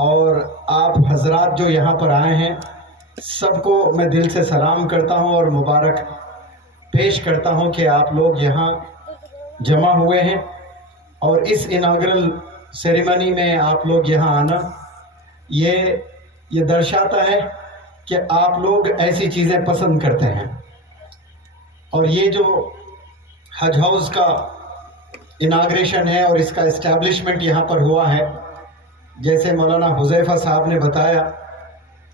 اور آپ حضرات جو یہاں پر آئے ہیں سب کو میں دل سے سلام کرتا ہوں اور مبارک پیش کرتا ہوں کہ آپ لوگ یہاں جمع ہوئے ہیں، اور اس اناگرل سیریمنی میں آپ لوگ یہاں آنا یہ درشاتا ہے کہ آپ لوگ ایسی چیزیں پسند کرتے ہیں۔ اور یہ جو حج ہاؤس کا اناگریشن ہے اور اس کا اسٹیبلشمنٹ یہاں پر ہوا ہے، جیسے مولانا حذیفہ صاحب نے بتایا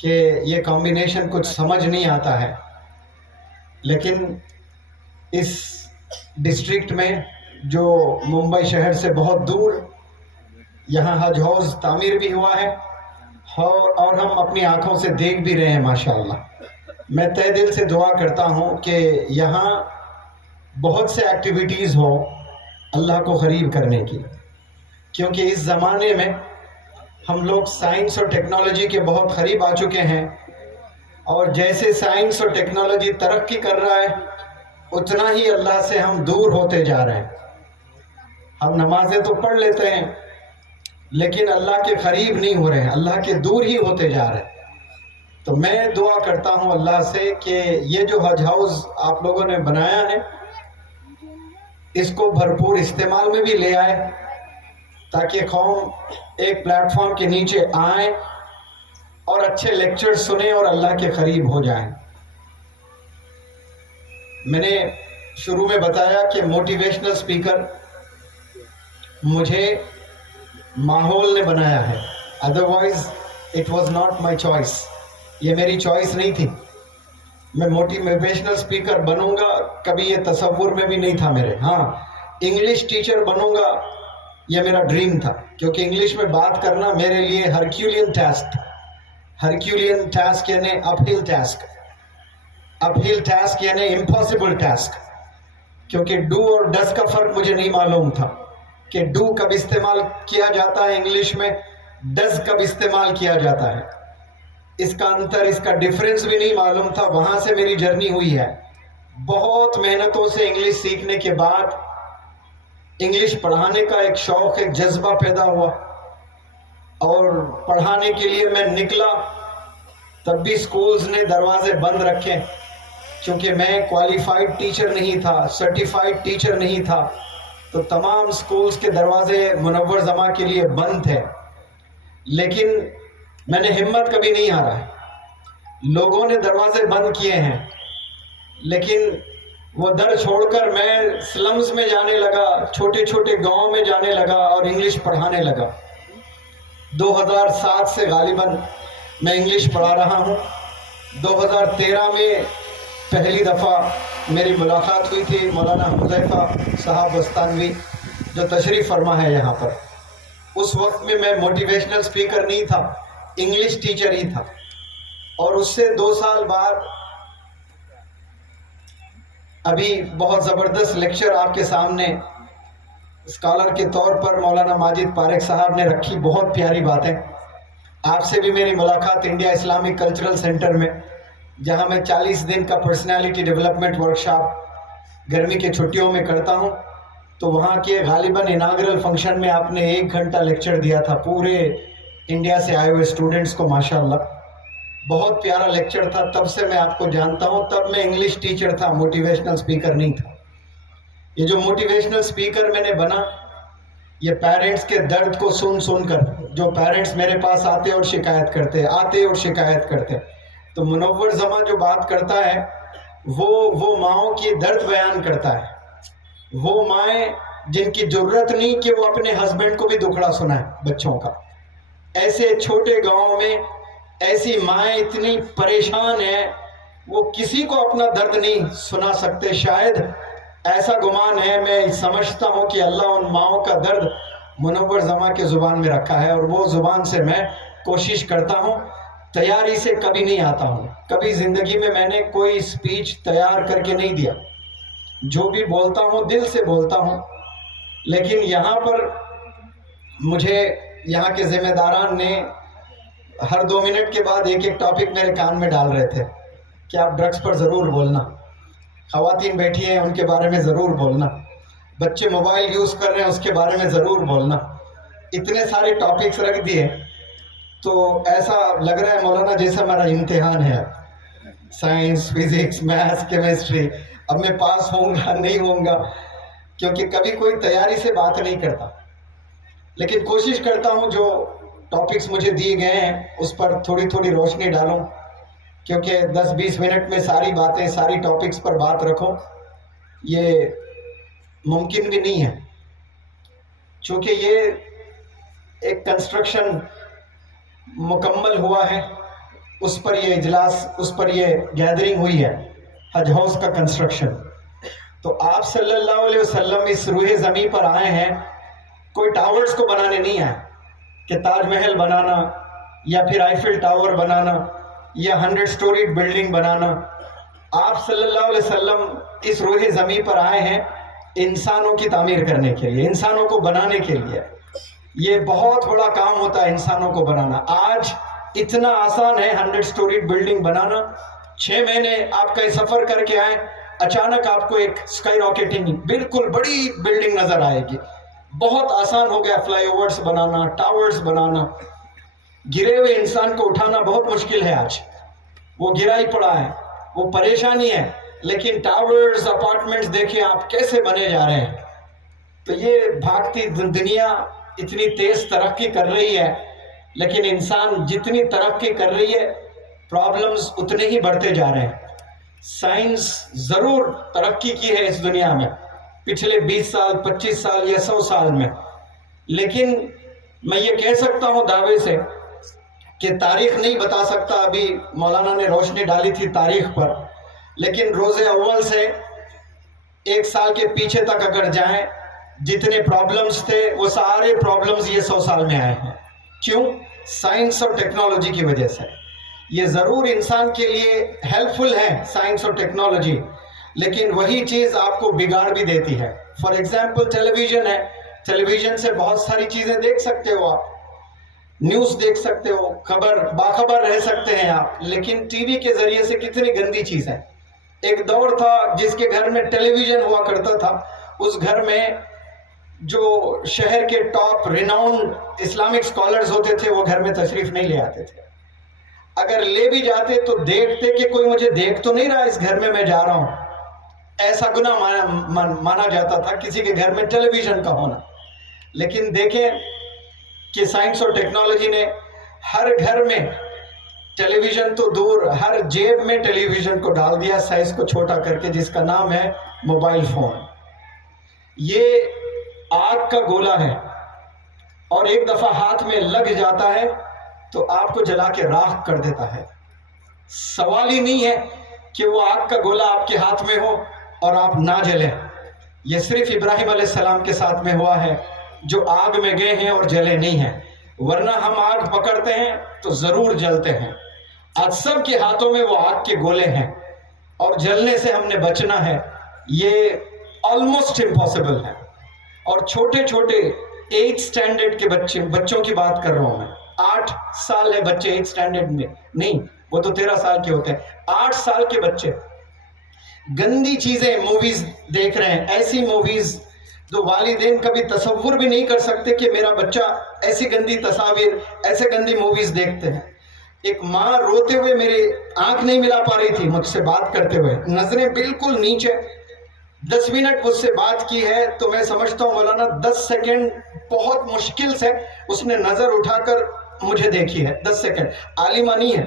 کہ یہ کمبینیشن کچھ سمجھ نہیں آتا ہے، لیکن اس ڈسٹرکٹ میں جو ممبئی شہر سے بہت دور یہاں حج ہاؤس تعمیر بھی ہوا ہے اور ہم اپنی آنکھوں سے دیکھ بھی رہے ہیں ماشاءاللہ۔ میں تہ دل سے دعا کرتا ہوں کہ یہاں بہت سے ایکٹیویٹیز ہوں اللہ کو قریب کرنے کی، کیونکہ اس زمانے میں ہم لوگ سائنس اور ٹیکنالوجی کے بہت قریب آ چکے ہیں، اور جیسے سائنس اور ٹیکنالوجی ترقی کر رہا ہے اتنا ہی اللہ سے ہم دور ہوتے جا رہے ہیں۔ ہم نمازیں تو پڑھ لیتے ہیں لیکن اللہ کے قریب نہیں ہو رہے ہیں، اللہ کے دور ہی ہوتے جا رہے ہیں۔ تو میں دعا کرتا ہوں اللہ سے کہ یہ جو حج ہاؤس آپ لوگوں نے بنایا ہے اس کو بھرپور استعمال میں بھی لے آئے، تاکہ قوم ایک پلیٹ فارم کے نیچے آئیں اور اچھے لیکچر سنیں اور اللہ کے قریب ہو جائیں۔ میں نے شروع میں بتایا کہ موٹیویشنل سپیکر مجھے ماحول نے بنایا ہے، otherwise it was not my choice, یہ میری چوائس نہیں تھی۔ میں موٹیویشنل سپیکر بنوں گا کبھی یہ تصور میں بھی نہیں تھا میرے۔ ہاں، انگلش ٹیچر بنوں گا یہ میرا ڈریم تھا، کیونکہ انگلش میں بات کرنا میرے لیے ہرکیولین ٹاسک تھا۔ ہرکیولین ٹاسک یعنی اپ ہل ٹاسک، اپ ہل ٹاسک یعنی امپاسبل ٹاسک، کیونکہ ڈو اور ڈز کا فرق مجھے نہیں معلوم تھا کہ ڈو کب استعمال کیا جاتا ہے انگلش میں، ڈز کب استعمال کیا جاتا ہے، اس کا انتر، اس کا ڈیفرنس بھی نہیں معلوم تھا۔ وہاں سے میری جرنی ہوئی ہے، بہت محنتوں سے انگلش سیکھنے کے بعد انگلش پڑھانے کا ایک شوق، ایک جذبہ پیدا ہوا، اور پڑھانے کے لیے میں نکلا تب بھی سکولز نے دروازے بند رکھے، کیونکہ میں کوالیفائڈ ٹیچر نہیں تھا، سرٹیفائڈ ٹیچر نہیں تھا، تو تمام سکولز کے دروازے منور زماں کے لیے بند تھے۔ لیکن میں نے ہمت کبھی نہیں ہارا، لوگوں نے دروازے بند کیے ہیں لیکن وہ در چھوڑ کر میں سلمز میں جانے لگا، چھوٹے چھوٹے گاؤں میں جانے لگا اور انگلش پڑھانے لگا۔ 2007 سے غالباً میں انگلش پڑھا رہا ہوں۔ 2013 میں پہلی دفعہ میری ملاقات ہوئی تھی مولانا حذیفہ صاحب بستانوی جو تشریف فرما ہے یہاں پر۔ اس وقت میں موٹیویشنل سپیکر نہیں تھا، انگلش ٹیچر ہی تھا، اور اس سے 2 سال بعد ابھی بہت زبردست لیکچر آپ کے سامنے اسکالر کے طور پر مولانا ماجد پارک صاحب نے رکھی، بہت پیاری باتیں۔ آپ سے بھی میری ملاقات انڈیا اسلامک کلچرل سینٹر میں، جہاں میں 40 دن کا پرسنالٹی ڈیولپمنٹ ورکشاپ گرمی کے چھٹیوں میں کرتا ہوں، تو وہاں کے غالباً اناگرل فنکشن میں آپ نے 1 گھنٹہ لیکچر دیا تھا پورے انڈیا سے آئے ہوئے اسٹوڈنٹس کو، ماشاءاللہ بہت پیارا لیکچر تھا۔ تب سے میں آپ کو جانتا ہوں، تب میں انگلش ٹیچر تھا، موٹیویشنل سپیکر نہیں تھا۔ یہ جو موٹیویشنل سپیکر میں نے بنا، یہ پیرنٹس کے درد کو سن کر، جو پیرنٹس میرے پاس آتے اور شکایت کرتے، تو منور زماں جو بات کرتا ہے وہ ماؤں کی درد بیان کرتا ہے، وہ مائیں جن کی ضرورت نہیں کہ وہ اپنے ہسبینڈ کو بھی دکھڑا سنائیں بچوں کا۔ ایسے چھوٹے گاؤں میں ایسی مائیں اتنی پریشان ہیں، وہ کسی کو اپنا درد نہیں سنا سکتے۔ شاید ایسا گمان ہے، میں سمجھتا ہوں کہ اللہ ان ماؤں کا درد منور زماں کے زبان میں رکھا ہے، اور وہ زبان سے میں کوشش کرتا ہوں، تیاری سے کبھی نہیں آتا ہوں۔ کبھی زندگی میں میں نے کوئی سپیچ تیار کر کے نہیں دیا، جو بھی بولتا ہوں دل سے بولتا ہوں۔ لیکن یہاں پر مجھے یہاں کے ذمہ داران نے ہر 2 منٹ کے بعد ایک ٹاپک میرے کان میں ڈال رہے تھے کہ آپ ڈرگز پر ضرور بولنا، خواتین بیٹھی ہیں ان کے بارے میں ضرور بولنا، بچے موبائل یوز کر رہے ہیں اس کے بارے میں ضرور بولنا۔ اتنے سارے ٹاپکس رکھ دیے تو ایسا لگ رہا ہے مولانا جیسا ہمارا امتحان ہے، سائنس، فزکس، میتھس، کیمسٹری، اب میں پاس ہوں گا نہیں ہوں گا، کیونکہ کبھی کوئی تیاری سے بات نہیں کرتا، لیکن کوشش کرتا ہوں جو ٹاپکس مجھے دیے گئے ہیں اس پر تھوڑی تھوڑی روشنی ڈالوں، کیونکہ 10-20 منٹ میں ساری باتیں، ساری ٹاپکس پر بات رکھوں یہ ممکن بھی نہیں ہے، چونکہ یہ ایک کنسٹرکشن مکمل ہوا ہے، اس پر یہ اجلاس، اس پر یہ گیدرنگ ہوئی ہے، حج ہاؤس کا کنسٹرکشن۔ تو آپ صلی اللہ علیہ وسلم اس روح زمین پر آئے ہیں، کوئی ٹاورز کو بنانے نہیں آئے کہ تاج محل بنانا یا پھر آئیفل ٹاور بنانا یا 100 سٹوریڈ بلڈنگ بنانا۔ آپ صلی اللہ علیہ وسلم اس روح زمین پر آئے ہیں انسانوں کی تعمیر کرنے کے لیے، انسانوں کو بنانے کے لیے۔ یہ بہت بڑا کام ہوتا ہے انسانوں کو بنانا۔ آج اتنا آسان ہے 100 سٹوریڈ بلڈنگ بنانا، 6 مہینے آپ کا سفر کر کے آئیں، اچانک آپ کو ایک اسکائی راکٹنگ بالکل بڑی بلڈنگ نظر آئے گی۔ بہت آسان ہو گیا فلائی اوورز بنانا، ٹاورز بنانا۔ گرے ہوئے انسان کو اٹھانا بہت مشکل ہے آج، وہ گرا ہی پڑا ہے، وہ پریشانی ہے، لیکن ٹاورز، اپارٹمنٹس دیکھیں آپ کیسے بنے جا رہے ہیں۔ تو یہ بھاگتی دنیا اتنی تیز ترقی کر رہی ہے، لیکن انسان جتنی ترقی کر رہی ہے پرابلمز اتنے ہی بڑھتے جا رہے ہیں۔ سائنس ضرور ترقی کی ہے اس دنیا میں پچھلے 20 سال، 25 سال یا 100 سال میں، لیکن میں یہ کہہ سکتا ہوں دعوے سے کہ تاریخ نہیں بتا سکتا، ابھی مولانا نے روشنی ڈالی تھی تاریخ پر، لیکن روز اول سے 1 سال کے پیچھے تک اگر جائیں، جتنے پرابلمز تھے وہ سارے پرابلمز یہ 100 سال میں آئے ہیں۔ کیوں؟ سائنس اور ٹیکنالوجی کی وجہ سے۔ یہ ضرور انسان کے لیے ہیلپ فل ہے سائنس اور ٹیکنالوجی، لیکن وہی چیز آپ کو بگاڑ بھی دیتی ہے۔ فار ایگزامپل ٹیلی ویژن ہے، ٹیلی ویژن سے بہت ساری چیزیں دیکھ سکتے ہو آپ، نیوز دیکھ سکتے ہو، باخبر رہ سکتے ہیں آپ، لیکن ٹی وی کے ذریعے سے کتنی گندی چیز ہے۔ ایک دور تھا جس کے گھر میں ٹیلی ویژن ہوا کرتا تھا، اس گھر میں جو شہر کے ٹاپ ریناؤنڈ اسلامک اسکالرز ہوتے تھے وہ گھر میں تشریف نہیں لے آتے تھے، اگر لے بھی جاتے تو دیکھتے کہ کوئی مجھے دیکھ تو نہیں رہا اس گھر میں جا رہا ہوں، ایسا گناہ مانا جاتا تھا کسی کے گھر میں ٹیلی ویژن کا ہونا۔ لیکن دیکھیں کہ سائنس اور ٹیکنالوجی نے ہر گھر میں ٹیلی ویژن تو دور، ہر جیب میں ٹیلی ویژن کو ڈال دیا سائز کو چھوٹا کر کے، جس کا نام ہے موبائل فون۔ یہ آگ کا گولا ہے اور ایک دفعہ ہاتھ میں لگ جاتا ہے تو آپ کو جلا کے راکھ کر دیتا ہے۔ سوال ہی نہیں ہے کہ وہ آگ کا گولا آپ کے ہاتھ میں ہو اور آپ نہ جلیں، یہ صرف ابراہیم علیہ السلام کے ساتھ میں ہوا ہے جو آگ میں گئے ہیں اور جلے نہیں ہیں، ورنہ ہم آگ پکڑتے ہیں تو ضرور جلتے ہیں۔ آج سب کے ہاتھوں میں وہ آگ کے گولے ہیں اور جلنے سے ہم نے بچنا ہے، یہ آلموسٹ امپاسبل ہے۔ اور چھوٹے چھوٹے 8 سٹینڈرڈ کے بچوں کی بات کر رہا ہوں میں، 8 سال ہے بچے 8 سٹینڈرڈ میں نہیں، وہ تو 13 سال کے ہوتے ہیں، 8 سال کے بچے گندی چیزیں موویز دیکھ رہے ہیں، ایسی موویز جو والدین کبھی تصور بھی نہیں کر سکتے کہ میرا بچہ ایسی گندی تصاویر، ایسے گندی موویز دیکھتے ہیں۔ ایک ماں روتے ہوئے میری آنکھ نہیں ملا پا رہی تھی مجھ سے بات کرتے ہوئے، نظریں بالکل نیچے، 10 منٹ مجھ سے بات کی ہے تو میں سمجھتا ہوں مولانا 10 سیکنڈ بہت مشکل سے اس نے نظر اٹھا کر مجھے دیکھی ہے، 10 سیکنڈ۔ عالمہ نہیں ہے،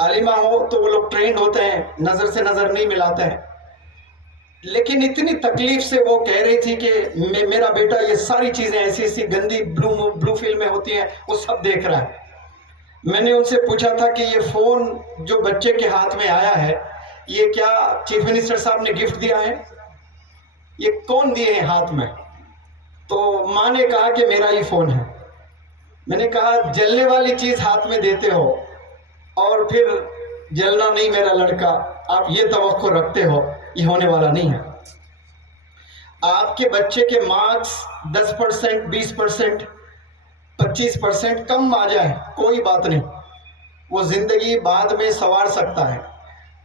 عالمہ ہو تو وہ لوگ ٹرینڈ ہوتے ہیں، نظر سے نظر نہیں ملاتے ہیں، لیکن اتنی تکلیف سے وہ کہہ رہی تھی کہ میرا بیٹا یہ ساری چیزیں ایسی ایسی گندی بلو فلمیں ہوتی ہیں وہ سب دیکھ رہا ہے۔ میں نے ان سے پوچھا تھا کہ یہ فون جو بچے کے ہاتھ میں آیا ہے یہ کیا چیف منسٹر صاحب نے گفٹ دیا ہے؟ یہ کون دیے ہیں ہاتھ میں؟ تو ماں نے کہا کہ میرا ہی فون ہے۔ میں نے کہا جلنے والی چیز ہاتھ میں دیتے ہو اور پھر جلنا نہیں میرا لڑکا، آپ یہ توقع رکھتے ہو، یہ ہونے والا نہیں ہے۔ آپ کے بچے کے مارکس 10%، 20%، 25% کم آ جائے کوئی بات نہیں، وہ زندگی بعد میں سنوار سکتا ہے۔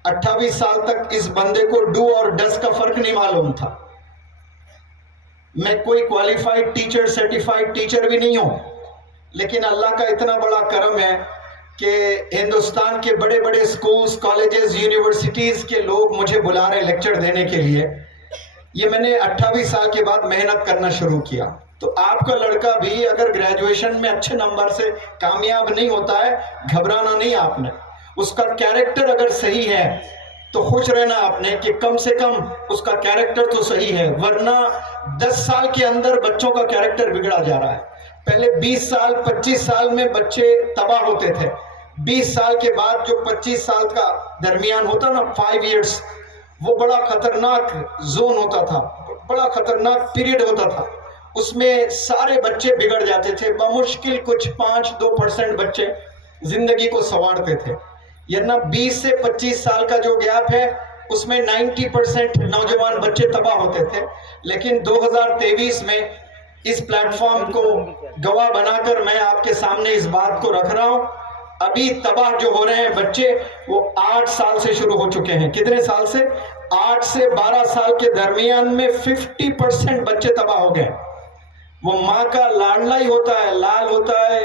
28 سال تک اس بندے کو ڈو اور ڈس کا فرق نہیں معلوم تھا۔ میں کوئی کوالیفائڈ ٹیچر، سرٹیفائڈ ٹیچر بھی نہیں ہوں، لیکن اللہ کا اتنا بڑا کرم ہے کہ ہندوستان کے بڑے بڑے اسکولز، کالجز، یونیورسٹیز کے لوگ مجھے بلا رہے لیکچر دینے کے لیے. یہ میں نے 28 سال کے بعد محنت کرنا شروع کیا. تو آپ کا لڑکا بھی اگر گریجویشن میں اچھے نمبر سے کامیاب نہیں ہوتا ہے، گھبرانا نہیں آپ نے. اس کا کیریکٹر اگر صحیح ہے تو خوش رہنا آپ نے کہ کم سے کم اس کا کیریکٹر تو صحیح ہے، ورنہ 10 سال کے اندر بچوں کا کیریکٹر بگڑا جا رہا ہے. پہلے 20 سال 25 سال میں بچے تباہ ہوتے تھے. 20 سال کے بعد جو 25 سال کا درمیان ہوتا نا، 5 ایئرس، وہ بڑا خطرناک زون ہوتا تھا، بڑا خطرناک پیریڈ ہوتا تھا. اس میں سارے بچے بگڑ جاتے تھے. بمشکل کچھ 5-2% بچے زندگی کو سنوارتے تھے. یعنی 20 سے 25 سال کا جو گیپ ہے اس میں 90% نوجوان بچے تباہ ہوتے تھے. لیکن 2023 میں اس پلیٹ فارم کو گواہ بنا کر میں آپ کے سامنے اس بات کو رکھ رہا ہوں. ابھی تباہ جو ہو رہے ہیں بچے وہ 8 سال سے شروع ہو چکے ہیں. کتنے سال سے؟ 8 سے 12 سال کے درمیان میں 50% بچے تباہ ہو گئے. وہ ماں کا لاڈلا ہی ہوتا ہے، لال ہوتا ہے،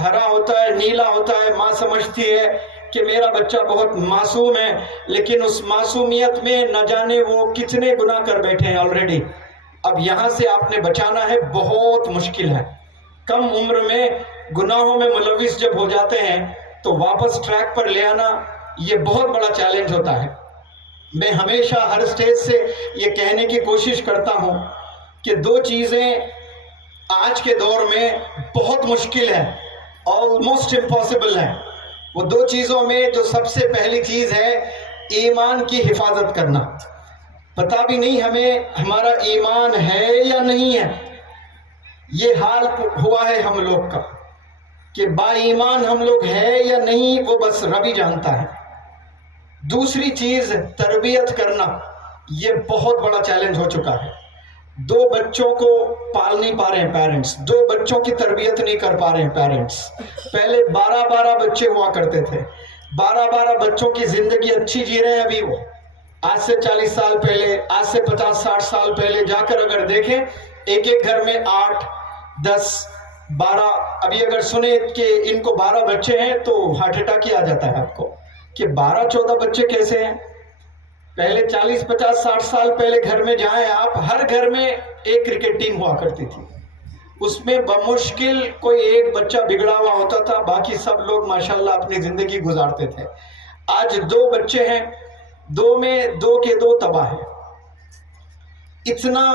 ہرا ہوتا ہے، نیلا ہوتا ہے. ماں سمجھتی ہے کہ میرا بچہ بہت معصوم ہے، لیکن اس معصومیت میں نہ جانے وہ کتنے گناہ کر بیٹھے ہیں آلریڈی. اب یہاں سے آپ نے بچانا ہے، بہت مشکل ہے. کم عمر میں گناہوں میں ملوث جب ہو جاتے ہیں تو واپس ٹریک پر لے آنا یہ بہت بڑا چیلنج ہوتا ہے. میں ہمیشہ ہر سٹیج سے یہ کہنے کی کوشش کرتا ہوں کہ 2 چیزیں آج کے دور میں بہت مشکل ہے، آلموسٹ امپاسبل ہے. وہ 2 چیزوں میں جو سب سے پہلی چیز ہے ایمان کی حفاظت کرنا. پتہ بھی نہیں ہمیں ہمارا ایمان ہے یا نہیں ہے. یہ حال ہوا ہے ہم لوگ کا کہ با ایمان ہم لوگ ہے یا نہیں، وہ بس رب ہی جانتا ہے. دوسری چیز تربیت کرنا، یہ بہت بڑا چیلنج ہو چکا ہے. 2 بچوں کو پال نہیں پا رہے ہیں پیرنٹس، 2 بچوں کی تربیت نہیں کر پا رہے ہیں پیرنٹس. پہلے 12 بچے ہوا کرتے تھے، 12 بچوں کی زندگی اچھی جی رہے ہیں ابھی. وہ آج سے 40 سال پہلے، آج سے 50-60 سال پہلے جا کر اگر دیکھیں، ایک گھر میں 8 10 12. ابھی اگر سنیں کہ ان کو 12 بچے ہیں تو ہارٹ اٹیک ہی آ جاتا ہے آپ کو کہ 12-14 بچے کیسے ہیں. پہلے 40-50-60 سال پہلے گھر میں جائیں آپ، ہر گھر میں ایک کرکٹ ٹیم ہوا کرتی تھی. اس میں بمشکل کوئی ایک بچہ بگڑا ہوا ہوتا تھا، باقی سب لوگ ماشاءاللہ اپنی زندگی گزارتے تھے. آج 2 بچے ہیں، 2 میں 2 کے 2 تباہ ہیں. اتنا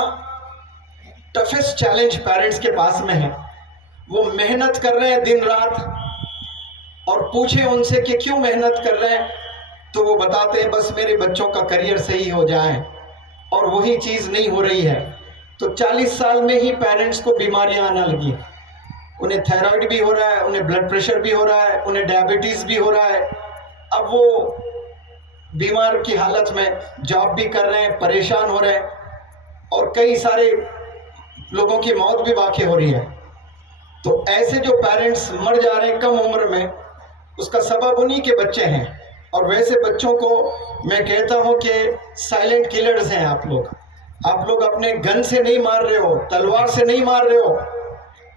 ٹفسٹ چیلنج پیرنٹس کے پاس میں ہے. وہ محنت کر رہے ہیں دن رات، اور پوچھیں ان سے کہ کیوں محنت کر رہے ہیں تو وہ بتاتے ہیں بس میرے بچوں کا کریئر صحیح ہو جائے، اور وہی چیز نہیں ہو رہی ہے. تو 40 سال میں ہی پیرنٹس کو بیماریاں آنا لگی. انہیں تھائرائیڈ بھی ہو رہا ہے، انہیں بلڈ پریشر بھی ہو رہا ہے، انہیں ڈائبٹیز بھی ہو رہا ہے. اب وہ بیمار کی حالت میں جاب بھی کر رہے ہیں، پریشان ہو رہے ہیں، اور کئی سارے لوگوں کی موت بھی واقع ہو رہی ہے. تو ایسے جو پیرنٹس مر جا رہے ہیں کم عمر میں، اس کا سبب انہی کے بچے ہیں. اور ویسے بچوں کو میں کہتا ہوں کہ سائلنٹ کلرز ہیں آپ لوگ. آپ لوگ اپنے گن سے نہیں مار رہے ہو، تلوار سے نہیں مار رہے ہو،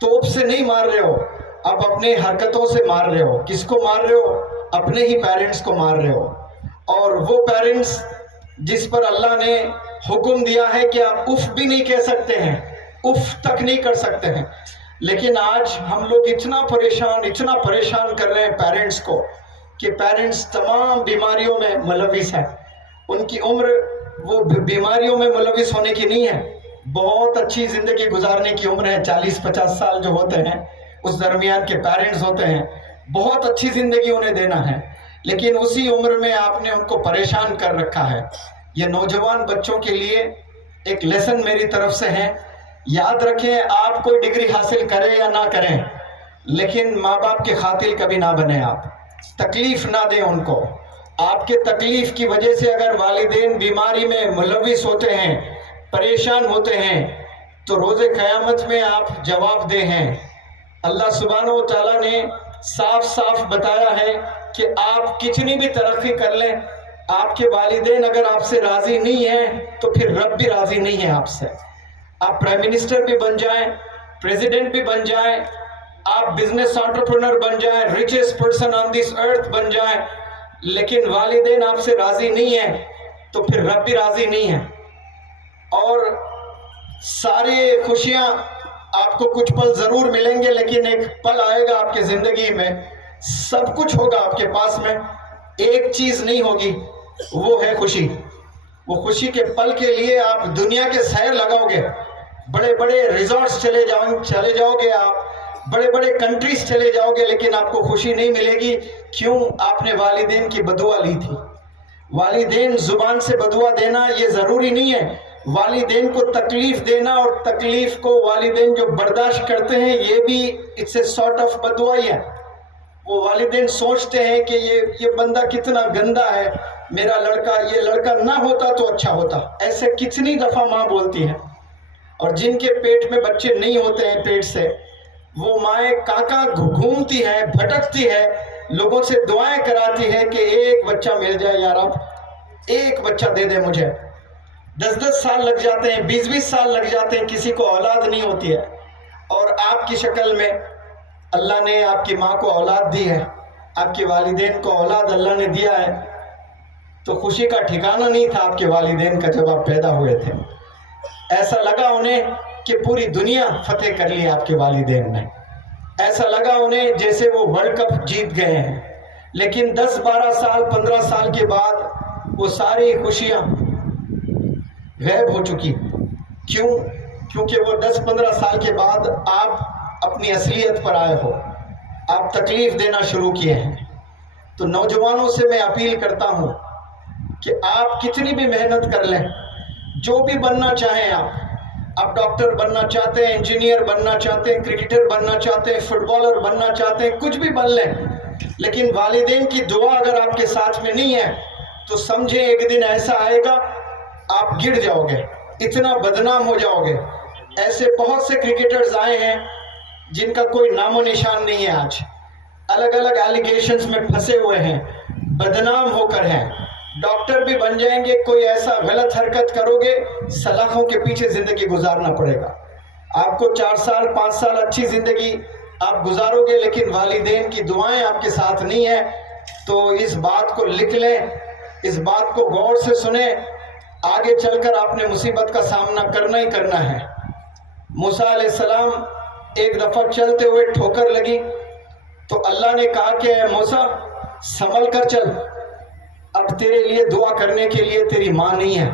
توپ سے نہیں مار رہے ہو، آپ اپنے حرکتوں سے مار رہے ہو. کس کو مار رہے ہو؟ اپنے ہی پیرنٹس کو مار رہے ہو. اور وہ پیرنٹس جس پر اللہ نے حکم دیا ہے کہ آپ اف بھی نہیں کہہ سکتے ہیں، اف تک نہیں کر سکتے ہیں. لیکن آج ہم لوگ اتنا پریشان کر رہے ہیں پیرنٹس کو کہ پیرنٹس تمام بیماریوں میں ملوث ہیں. ان کی عمر وہ بیماریوں میں ملوث ہونے کی نہیں ہے، بہت اچھی زندگی گزارنے کی عمر ہے. 40-50 سال جو ہوتے ہیں اس درمیان کے پیرنٹس ہوتے ہیں، بہت اچھی زندگی انہیں دینا ہے. لیکن اسی عمر میں آپ نے ان کو پریشان کر رکھا ہے. یہ نوجوان بچوں کے لیے ایک لیسن میری طرف سے ہے. یاد رکھیں، آپ کوئی ڈگری حاصل کریں یا نہ کریں، لیکن ماں باپ کے قاتل کبھی نہ بنیں. آپ تکلیف نہ دیں ان کو. آپ کے تکلیف کی وجہ سے اگر والدین بیماری میں ملوث ہوتے ہیں، پریشان ہوتے ہیں، تو روز قیامت میں آپ جواب دہ ہیں. اللہ سبحانہ و تعالیٰ نے صاف صاف بتایا ہے کہ آپ کتنی بھی ترقی کر لیں، آپ کے والدین اگر آپ سے راضی نہیں ہیں تو پھر رب بھی راضی نہیں ہے آپ سے. آپ پرائم منسٹر بھی بن جائیں، پریزیڈنٹ بھی بن جائیں، آپ بزنس انٹرپرنر بن جائیں، ریچسٹ پرسن آن دس ارتھ بن جائیں، لیکن والدین آپ سے راضی نہیں ہیں تو پھر رب بھی راضی نہیں ہے. اور ساری خوشیاں آپ کو کچھ پل ضرور ملیں گے، لیکن ایک پل آئے گا آپ کے زندگی میں، سب کچھ ہوگا آپ کے پاس میں، ایک چیز نہیں ہوگی، وہ ہے خوشی. وہ خوشی کے پل کے لیے آپ دنیا کے سیر لگاؤ گے، بڑے بڑے ریزورٹس چلے جاؤ گے، آپ بڑے بڑے کنٹریز چلے جاؤ گے، لیکن آپ کو خوشی نہیں ملے گی. کیوں؟ آپ نے والدین کی بدعا لی تھی. والدین زبان سے بدعا دینا یہ ضروری نہیں ہے، والدین کو تکلیف دینا اور تکلیف کو والدین جو برداشت کرتے ہیں یہ بھی اٹس اے سارٹ آف بدعا ہی ہے. وہ والدین سوچتے ہیں کہ یہ بندہ کتنا گندا ہے، میرا لڑکا، یہ لڑکا نہ ہوتا تو اچھا ہوتا. ایسے کتنی دفعہ ماں بولتی ہے. اور جن کے پیٹ میں بچے نہیں ہوتے ہیں پیٹ سے، وہ مائیں کاکا گھومتی ہے، بھٹکتی ہے، لوگوں سے دعائیں کراتی ہے کہ ایک بچہ مل جائے یا رب، ایک بچہ دے دے مجھے. 10 سال لگ جاتے ہیں، 20 سال لگ جاتے ہیں، کسی کو اولاد نہیں ہوتی ہے. اور آپ کی شکل میں اللہ نے آپ کی ماں کو اولاد دی ہے، آپ کے والدین کو اولاد اللہ نے دیا ہے، تو خوشی کا ٹھکانہ نہیں تھا آپ کے والدین کا جب آپ پیدا ہوئے تھے. ایسا لگا انہیں کہ پوری دنیا فتح کر لی آپ کے والدین نے، ایسا لگا انہیں جیسے وہ ورلڈ کپ جیت گئے ہیں. لیکن 10-12 سال 15 سال کے بعد وہ ساری خوشیاں غائب ہو چکی. کیوں؟ کیونکہ وہ 10-15 سال کے بعد آپ اپنی اصلیت پر آئے ہو، آپ تکلیف دینا شروع کیے ہیں. تو نوجوانوں سے میں اپیل کرتا ہوں کہ آپ کتنی بھی محنت کر لیں، جو بھی بننا چاہیں آپ ڈاکٹر بننا چاہتے ہیں، انجینئر بننا چاہتے ہیں، کرکٹر بننا چاہتے ہیں، فٹ بالر بننا چاہتے ہیں، کچھ بھی بن لیں، لیکن والدین کی دعا اگر آپ کے ساتھ میں نہیں ہے تو سمجھیں ایک دن ایسا آئے گا آپ گر جاؤ گے، اتنا بدنام ہو جاؤ گے. ایسے بہت سے کرکٹرز آئے ہیں جن کا کوئی نام و نشان نہیں ہے، آج الگ الگ ایلیگیشنز میں پھنسے ہوئے ہیں، بدنام ہو کر ہیں. ڈاکٹر بھی بن جائیں گے، کوئی ایسا غلط حرکت کرو گے، سلاخوں کے پیچھے زندگی گزارنا پڑے گا. آپ کو 4 سال 5 سال اچھی زندگی آپ گزارو گے، لیکن والدین کی دعائیں آپ کے ساتھ نہیں ہیں. تو اس بات کو لکھ لیں، اس بات کو غور سے سنیں، آگے چل کر آپ نے مصیبت کا سامنا کرنا ہی کرنا ہے. موسیٰ علیہ السلام ایک دفعہ چلتے ہوئے ٹھوکر لگی تو اللہ نے کہا کہ اے موسیٰ سنبھل کر چل، اب تیرے لیے دعا کرنے کے لیے تیری ماں نہیں ہے.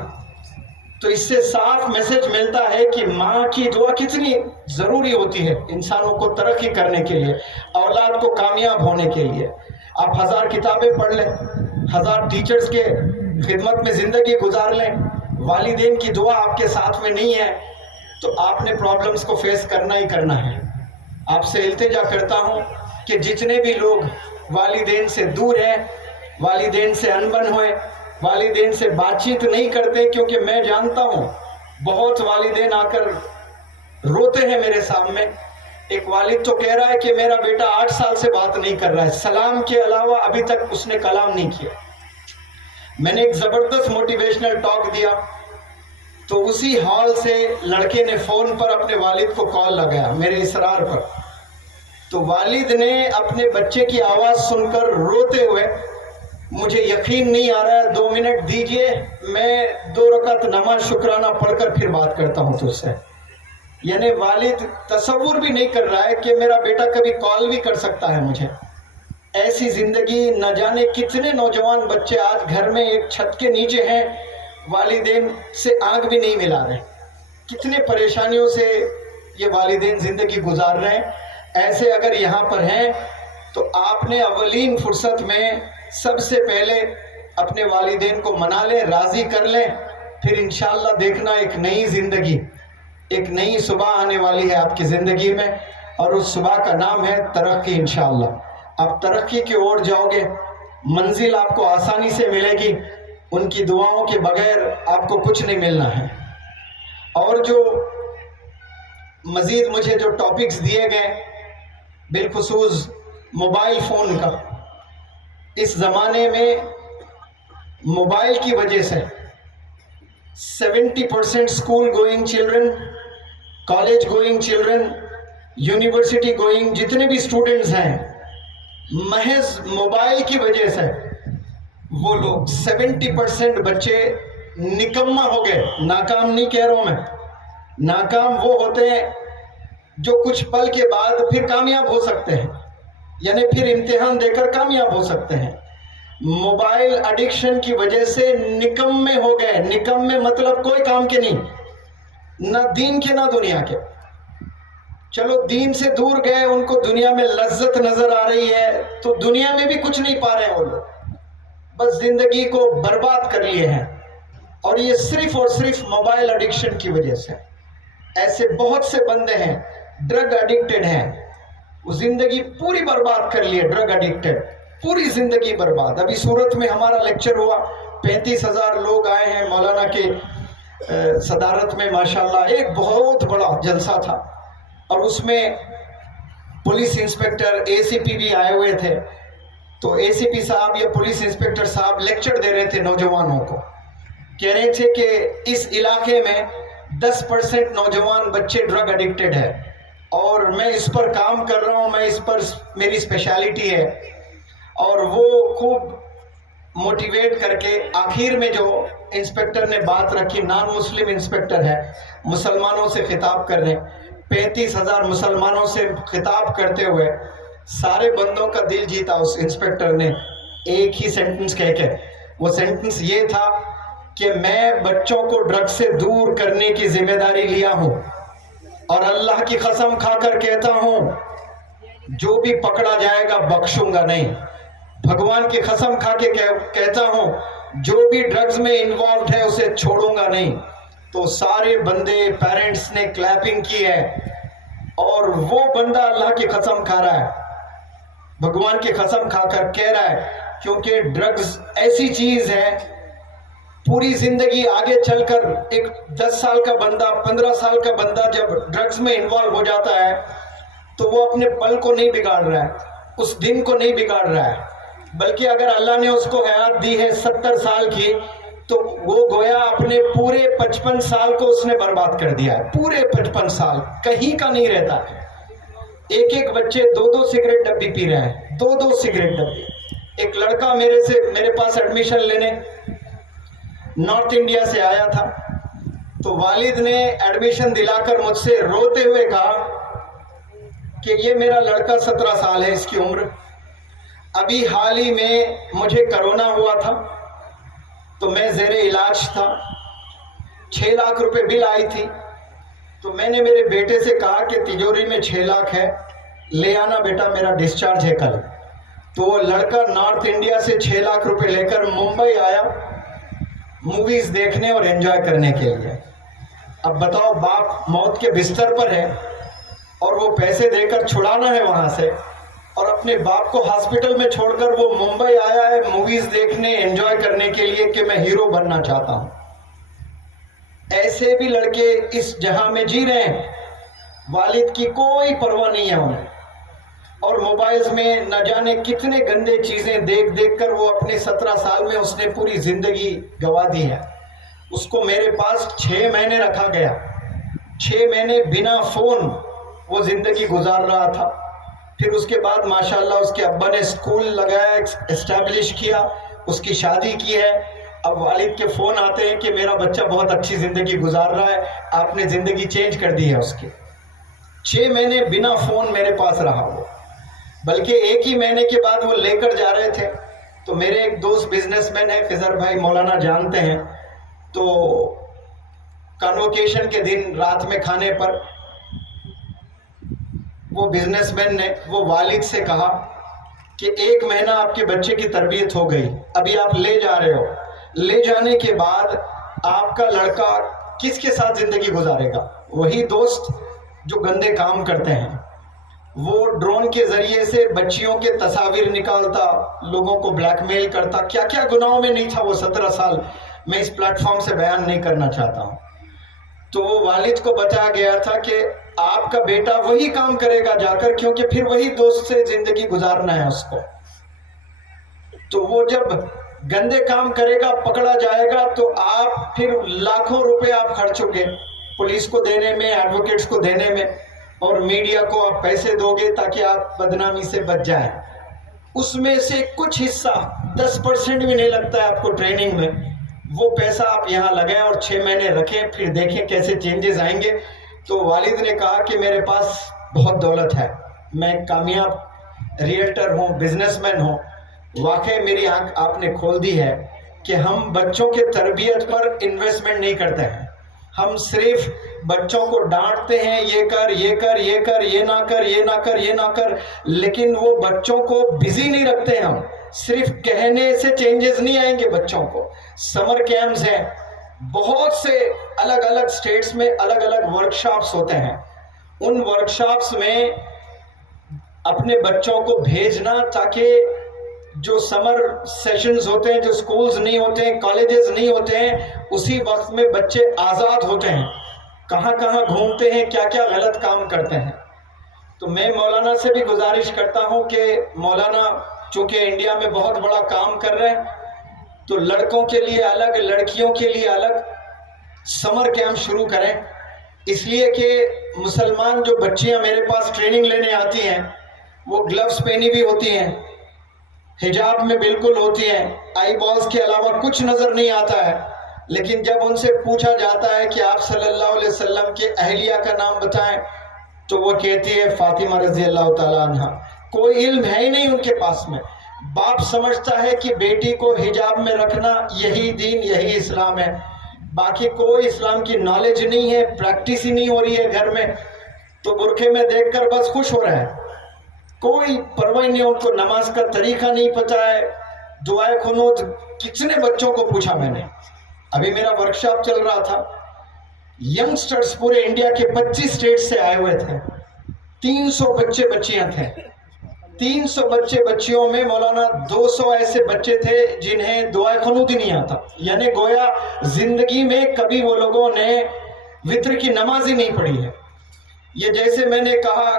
تو اس سے صاف میسج ملتا ہے کہ ماں کی دعا کتنی ضروری ہوتی ہے انسانوں کو ترقی کرنے کے لیے، اولاد کو کامیاب ہونے کے لیے. آپ 1000 کتابیں پڑھ لیں، 1000 ٹیچرز کے خدمت میں زندگی گزار لیں، والدین کی دعا آپ کے ساتھ میں نہیں ہے تو آپ نے پرابلمز کو فیس کرنا ہی کرنا ہے. آپ سے التجا کرتا ہوں کہ جتنے بھی لوگ والدین سے دور ہیں، والدین سے انبن ہوئے، والدین سے بات چیت نہیں کرتے، کیونکہ میں جانتا ہوں بہت والدین آ کر روتے ہیں میرے سامنے. ایک والد تو کہہ رہا ہے کہ میرا بیٹا 8 سال سے بات نہیں کر رہا ہے، سلام کے علاوہ ابھی تک اس نے کلام نہیں کیا. میں نے ایک زبردست موٹیویشنل ٹاک دیا تو اسی ہال سے لڑکے نے فون پر اپنے والد کو کال لگایا میرے اصرار پر. تو والد نے اپنے بچے کی آواز سن کر روتے ہوئے، مجھے یقین نہیں آ رہا ہے، 2 منٹ دیجئے، میں 2 رکعت نماز شکرانہ پڑھ کر پھر بات کرتا ہوں تجھ سے. یعنی والد تصور بھی نہیں کر رہا ہے کہ میرا بیٹا کبھی کال بھی کر سکتا ہے مجھے. ایسی زندگی، نہ جانے کتنے نوجوان بچے آج گھر میں ایک چھت کے نیچے ہیں، والدین سے آنکھ بھی نہیں ملا رہے. کتنے پریشانیوں سے یہ والدین زندگی گزار رہے ہیں. ایسے اگر یہاں پر ہیں تو آپ نے اولین فرصت میں سب سے پہلے اپنے والدین کو منا لیں، راضی کر لیں، پھر انشاءاللہ دیکھنا ایک نئی زندگی، ایک نئی صبح آنے والی ہے آپ کی زندگی میں، اور اس صبح کا نام ہے ترقی. انشاءاللہ آپ ترقی کی اور جاؤ گے، منزل آپ کو آسانی سے ملے گی، ان کی دعاؤں کے بغیر آپ کو کچھ نہیں ملنا ہے. اور جو مزید مجھے جو ٹاپکس دیے گئے بالخصوص موبائل فون کا، اس زمانے میں موبائل کی وجہ سے 70% school going children, college going children university going جتنے بھی اسٹوڈنٹس ہیں، محض موبائل کی وجہ سے وہ لوگ 70% بچے نکمہ ہو گئے. ناکام نہیں کہہ رہا ہوں میں، ناکام وہ ہوتے ہیں جو کچھ پل کے بعد پھر کامیاب ہو سکتے ہیں، یعنی پھر امتحان دے کر کامیاب ہو سکتے ہیں. موبائل ایڈکشن کی وجہ سے نکمے ہو گئے. نکمے مطلب کوئی کام کے نہیں، نہ دین کے نہ دنیا کے. چلو دین سے دور گئے، ان کو دنیا میں لذت نظر آ رہی ہے تو دنیا میں بھی کچھ نہیں پا رہے ہیں وہ لوگ، بس زندگی کو برباد کر لیے ہیں. اور یہ صرف اور صرف موبائل ایڈکشن کی وجہ سے. ایسے بہت سے بندے ہیں ڈرگ ایڈکٹڈ ہیں، وہ زندگی پوری برباد کر لیے. ڈرگ ایڈکٹڈ پوری زندگی برباد. ابھی سورت میں ہمارا لیکچر ہوا، 35,000 لوگ آئے ہیں مولانا کے صدارت میں، ماشاءاللہ ایک بہت بڑا جلسہ تھا. اور اس میں پولیس انسپیکٹر ACP بھی آئے ہوئے تھے. تو ACP صاحب یا پولیس انسپیکٹر صاحب لیکچر دے رہے تھے نوجوانوں کو، کہہ رہے تھے کہ اس علاقے میں 10% نوجوان بچے ڈرگ ایڈکٹڈ ہے، اور میں اس پر کام کر رہا ہوں، میں اس پر میری اسپیشلٹی ہے. اور وہ خوب موٹیویٹ کر کے آخر میں جو انسپیکٹر نے بات رکھی، نان مسلم انسپیکٹر ہے، مسلمانوں سے خطاب کر رہے ہیں، 35,000 مسلمانوں سے خطاب کرتے ہوئے سارے بندوں کا دل جیتا اس انسپیکٹر نے ایک ہی سینٹنس کہہ کے. وہ سینٹنس یہ تھا کہ میں بچوں کو ڈرگ سے دور کرنے کی ذمہ داری لیا ہوں، اور اللہ کی قسم کھا کر کہتا ہوں جو بھی پکڑا جائے گا بخشوں گا نہیں. بھگوان کی قسم کھا کے کہتا ہوں جو بھی ڈرگز میں انوالوڈ ہے اسے چھوڑوں گا نہیں. تو سارے بندے پیرنٹس نے کلیپنگ کی ہے، اور وہ بندہ اللہ کی قسم کھا رہا ہے، بھگوان کی قسم کھا کر کہہ رہا ہے، کیونکہ ڈرگز ایسی چیز ہے پوری زندگی آگے چل کر ایک 10 سال کا بندہ 15 سال کا بندہ جب ڈرگز میں انوالو ہو جاتا ہے تو وہ اپنے پل کو نہیں بگاڑ رہا ہے، اس دن کو نہیں بگاڑ رہا ہے، بلکہ اگر اللہ نے اس کو حیات دی ہے 70 سال کی تو وہ گویا اپنے پورے 55 سال کو اس نے برباد کر دیا ہے. پورے 55 سال کہیں کا نہیں رہتا. ایک ایک بچے 2 سگریٹ ڈبی پی رہے ہیں، 2 سگریٹ ڈبی. ایک لڑکا میرے پاس ایڈمیشن لینے نارتھ انڈیا سے آیا تھا، تو والد نے ایڈمیشن دلا کر مجھ سے روتے ہوئے کہا کہ یہ میرا لڑکا 17 سال ہے اس کی عمر، ابھی حال ہی میں مجھے کرونا ہوا تھا تو میں زیر علاج تھا، 6 لاکھ روپے بل آئی تھی. تو میں نے میرے بیٹے سے کہا کہ تجوری میں 6 لاکھ ہے، لے آنا بیٹا، میرا ڈسچارج ہے کل. تو وہ لڑکا نارتھ انڈیا سے 6 لاکھ روپے لے کر ممبئی آیا موویز دیکھنے اور انجوائے کرنے کے لیے. اب بتاؤ، باپ موت کے بستر پر ہے اور وہ پیسے دے کر چھڑانا ہے وہاں سے، اور اپنے باپ کو ہاسپٹل میں چھوڑ کر وہ ممبئی آیا ہے موویز دیکھنے انجوائے کرنے کے لیے کہ میں ہیرو بننا چاہتا ہوں. ایسے بھی لڑکے اس جہاں میں جی رہے ہیں، والد کی کوئی پرواہ نہیں ہے انہیں، اور موبائلز میں نہ جانے کتنے گندے چیزیں دیکھ دیکھ کر وہ اپنے 17 سال میں اس نے پوری زندگی گوا دی ہے. اس کو میرے پاس 6 مہینے رکھا گیا، 6 مہینے بنا فون وہ زندگی گزار رہا تھا. پھر اس کے بعد ماشاءاللہ اس کے ابا نے اسکول لگایا، اسٹیبلش کیا، اس کی شادی کی ہے. اب والد کے فون آتے ہیں کہ میرا بچہ بہت اچھی زندگی گزار رہا ہے، آپ نے زندگی چینج کر دی ہے اس کی. 6 مہینے بنا فون میرے پاس رہا وہ، بلکہ 1 ہی مہینے کے بعد وہ لے کر جا رہے تھے. تو میرے ایک دوست بزنس مین ہے، خضر بھائی مولانا جانتے ہیں، تو کانوکیشن کے دن رات میں کھانے پر وہ بزنس مین نے وہ والد سے کہا کہ 1 مہینہ آپ کے بچے کی تربیت ہو گئی، ابھی آپ لے جا رہے ہو، لے جانے کے بعد آپ کا لڑکا کس کے ساتھ زندگی گزارے گا؟ وہی دوست جو گندے کام کرتے ہیں، وہ ڈرون کے ذریعے سے بچیوں کے تصاویر نکالتا، لوگوں کو بلیک میل کرتا، کیا کیا گناہوں میں نہیں تھا وہ 17 سال. میں اس پلیٹ فارم سے بیان نہیں کرنا چاہتا ہوں. تو وہ والد کو بتایا گیا تھا کہ آپ کا بیٹا وہی کام کرے گا جا کر، کیونکہ پھر وہی دوست سے زندگی گزارنا ہے اس کو. تو وہ جب گندے کام کرے گا، پکڑا جائے گا، تو آپ پھر لاکھوں روپے آپ خرچ ہو گے پولیس کو دینے میں، ایڈوکیٹس کو دینے میں. اور میڈیا کو آپ پیسے دو گے تاکہ آپ بدنامی سے بچ جائیں. اس میں سے کچھ حصہ 10% بھی نہیں لگتا ہے آپ کو ٹریننگ میں. وہ پیسہ آپ یہاں لگائیں اور 6 مہینے رکھیں, پھر دیکھیں کیسے چینجز آئیں گے. تو والد نے کہا کہ میرے پاس بہت دولت ہے, میں کامیاب ریئلٹر ہوں, بزنس مین ہوں. واقعی میری آنکھ آپ نے کھول دی ہے کہ ہم بچوں کے تربیت پر انویسٹمنٹ نہیں کرتے ہیں. ہم صرف بچوں کو ڈانٹتے ہیں, یہ کر, یہ کر, یہ کر, یہ نہ کر, یہ نہ کر, یہ نہ کر, لیکن وہ بچوں کو بزی نہیں رکھتے. ہم صرف کہنے سے چینجز نہیں آئیں گے بچوں کو. سمر کیمپس ہیں, بہت سے الگ الگ سٹیٹس میں الگ الگ ورکشاپس ہوتے ہیں. ان ورکشاپس میں اپنے بچوں کو بھیجنا تاکہ جو سمر سیشنز ہوتے ہیں, جو سکولز نہیں ہوتے ہیں, کالجز نہیں ہوتے ہیں, اسی وقت میں بچے آزاد ہوتے ہیں, کہاں کہاں گھومتے ہیں, کیا کیا غلط کام کرتے ہیں. تو میں مولانا سے بھی گزارش کرتا ہوں کہ مولانا چونکہ انڈیا میں بہت بڑا کام کر رہے ہیں, تو لڑکوں کے لیے الگ, لڑکیوں کے لیے الگ سمر کیمپ شروع کریں. اس لیے کہ مسلمان جو بچیاں میرے پاس ٹریننگ لینے آتی ہیں وہ گلوز پہنی بھی ہوتی ہیں, حجاب میں بالکل ہوتی ہیں, آئی بالز کے علاوہ کچھ نظر نہیں آتا ہے. لیکن جب ان سے پوچھا جاتا ہے کہ آپ صلی اللہ علیہ وسلم کے اہلیہ کا نام بتائیں, تو وہ کہتی ہے فاطمہ رضی اللہ تعالیٰ عنہ. کوئی علم ہے ہی نہیں ان کے پاس میں. باپ سمجھتا ہے کہ بیٹی کو حجاب میں رکھنا یہی دین, یہی اسلام ہے. باقی کوئی اسلام کی نالج نہیں ہے, پریکٹس ہی نہیں ہو رہی ہے گھر میں. تو برقعے میں دیکھ کر بس خوش ہو رہے ہیں, کوئی پرواہ نہیں. ان کو نماز کا طریقہ نہیں پتہ ہے, دعائے قنوت. کتنے بچوں کو پوچھا میں نے, ابھی میرا ورکشاپ چل رہا تھا, ینگسٹرز پورے انڈیا کے 25 سٹیٹ سے آئے ہوئے تھے. 300 بچے بچیاں تھے. 300 بچے بچیوں میں مولانا 200 ایسے بچے تھے جنہیں دعائے قنوت ہی نہیں آتا. یعنی گویا زندگی میں کبھی وہ لوگوں نے وتر کی نماز ہی نہیں پڑھی ہے. یہ جیسے میں نے کہا